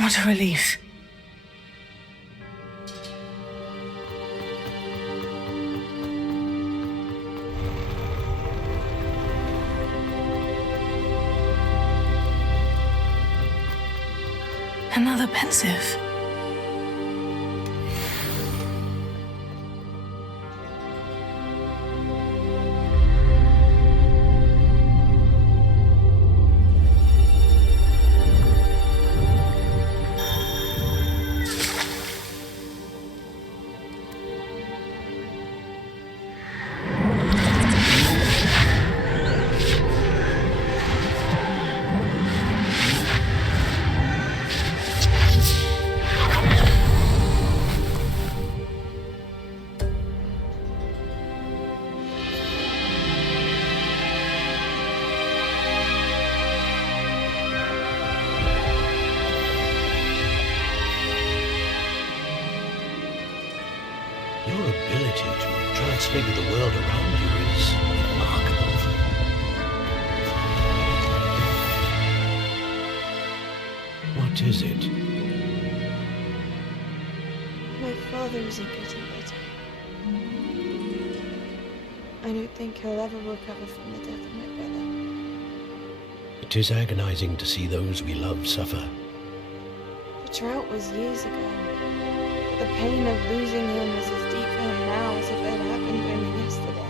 What a relief. Another pensive. Your ability to transfigure the world around you is remarkable. What is it? My father isn't getting better. I don't think he'll ever recover from the death of my brother. 'Tis agonizing to see those we love suffer. The drought was years ago, but the pain of losing him is as deep for him now as if it had happened only yesterday.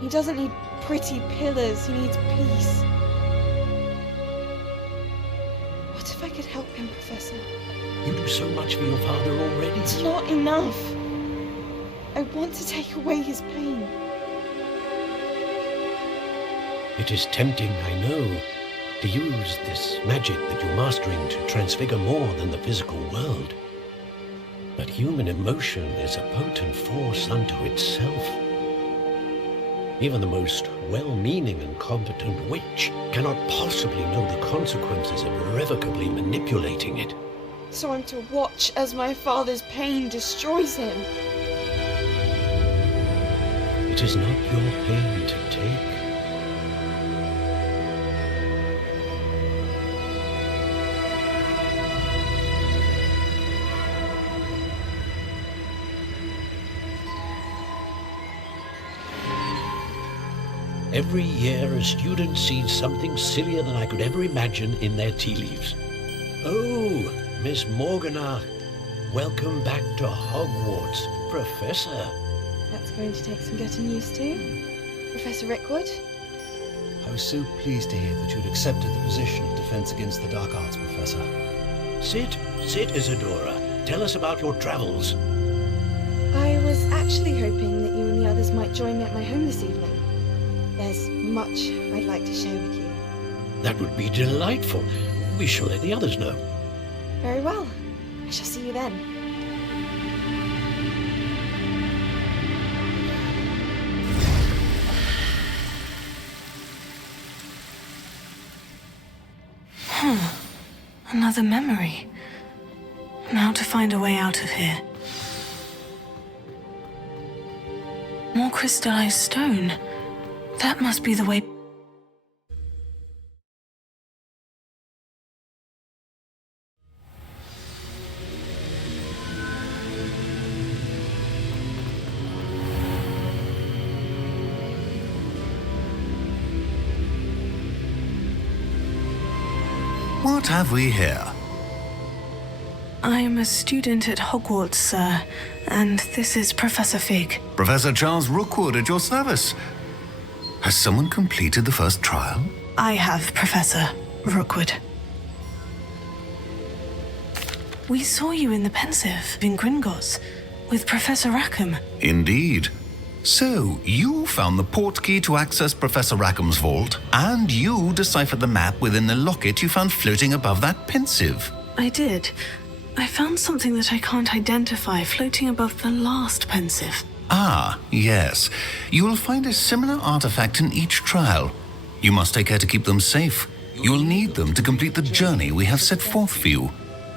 He doesn't need pretty pillars, he needs peace. What if I could help him, Professor? You do so much for your father already. It's not enough. I want to take away his pain. It is tempting, I know, to use this magic that you're mastering to transfigure more than the physical world. But human emotion is a potent force unto itself. Even the most well-meaning and competent witch cannot possibly know the consequences of irrevocably manipulating it. So I'm to watch as my father's pain destroys him. It is not your pain to take. Every year, a student sees something sillier than I could ever imagine in their tea leaves. Oh, Miss Morganach, welcome back to Hogwarts, Professor. That's going to take some getting used to. Professor Rickwood? I was so pleased to hear that you'd accepted the position of Defense Against the Dark Arts, Professor. Sit, Isadora. Tell us about your travels. I was actually hoping that you and the others might join me at my home this evening. There's much I'd like to share with you. That would be delightful. We shall let the others know. Very well. I shall see you then. Another memory. Now to find a way out of here. More crystallized stone. That must be the way. What have we here? I'm a student at Hogwarts, sir, and this is Professor Fig. Professor Charles Rookwood at your service. Has someone completed the first trial? I have, Professor Rookwood. We saw you in the Pensive in Gringotts with Professor Rackham. Indeed. So, you found the portkey to access Professor Rackham's vault, and you deciphered the map within the locket you found floating above that Pensive. I did. I found something that I can't identify floating above the last Pensive. Ah, yes. You will find a similar artifact in each trial. You must take care to keep them safe. You will need them to complete the journey we have set forth for you.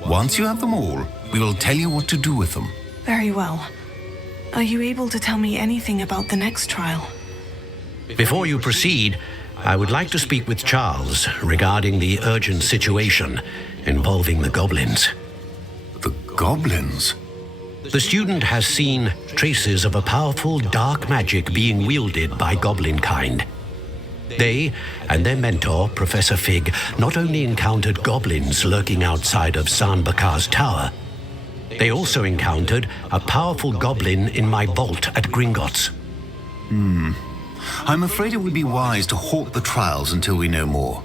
Once you have them all, we will tell you what to do with them. Very well. Are you able to tell me anything about the next trial? Before you proceed, I would like to speak with Charles regarding the urgent situation involving the goblins. The goblins? The student has seen traces of a powerful dark magic being wielded by goblin kind. They and their mentor, Professor Fig, not only encountered goblins lurking outside of Sanbakar's tower, they also encountered a powerful goblin in my vault at Gringotts. I'm afraid it would be wise to halt the trials until we know more.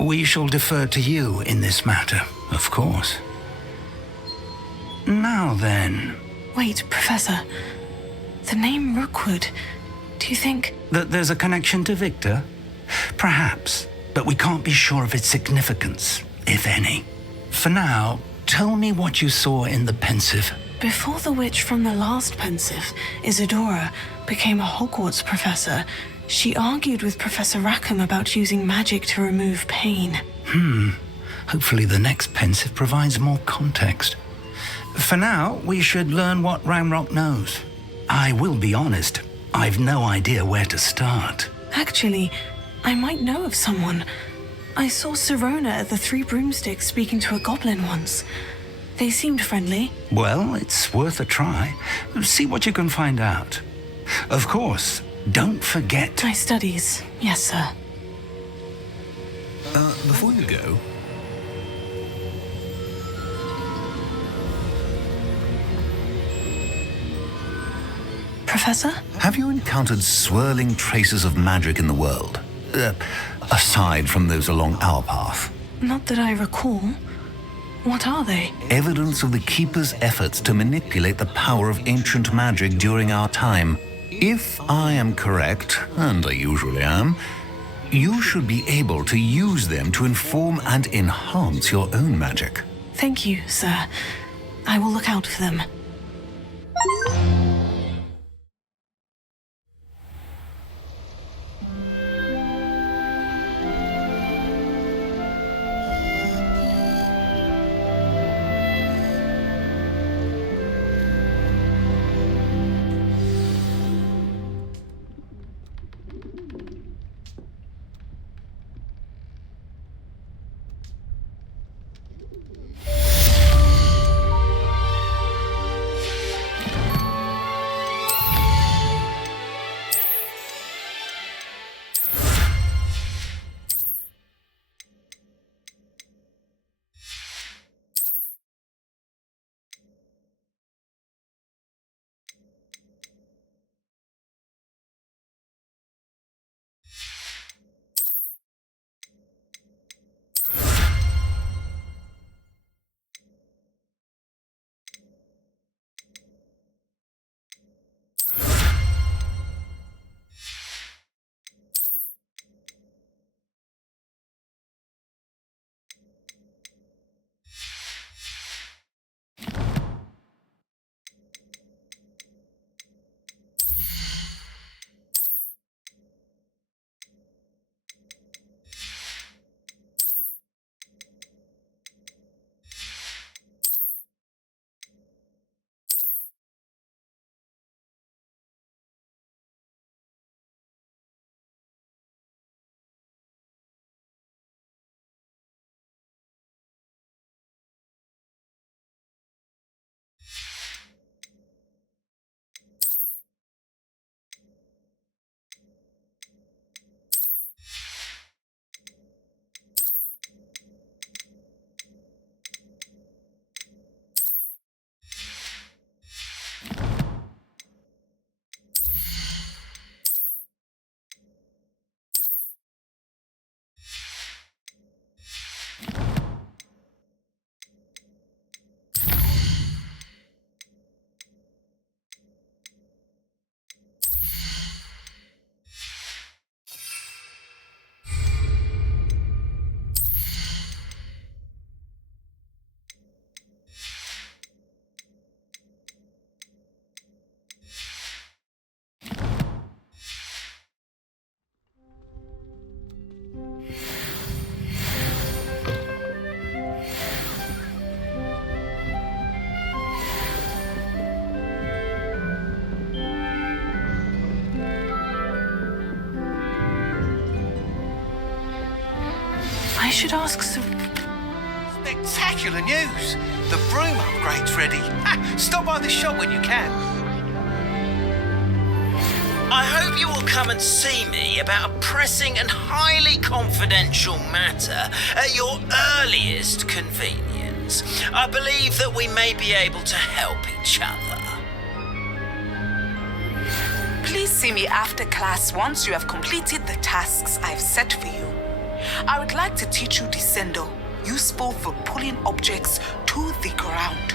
We shall defer to you in this matter, of course. Now then... Wait, Professor. The name Rookwood. Do you think... that there's a connection to Victor? Perhaps, but we can't be sure of its significance, if any. For now, tell me what you saw in the Pensive. Before the witch from the last Pensive, Isadora, became a Hogwarts professor, she argued with Professor Rackham about using magic to remove pain. Hopefully the next Pensive provides more context. For now, we should learn what Ranrock knows. I will be honest, I've no idea where to start. Actually, I might know of someone. I saw Sirona at the Three Broomsticks speaking to a goblin once. They seemed friendly. Well, it's worth a try. See what you can find out. Of course, Don't forget... My studies, yes, sir. Before you go... Professor? Have you encountered swirling traces of magic in the world? Aside from those along our path? Not that I recall. What are they? Evidence of the Keeper's efforts to manipulate the power of ancient magic during our time. If I am correct, and I usually am, you should be able to use them to inform and enhance your own magic. Thank you, sir. I will look out for them. I should ask some... Spectacular news! The broom upgrade's ready. Stop by the shop when you can. I hope you will come and see me about a pressing and highly confidential matter at your earliest convenience. I believe that we may be able to help each other. Please see me after class once you have completed the tasks I've set for you. I would like to teach you Descendo, useful for pulling objects to the ground.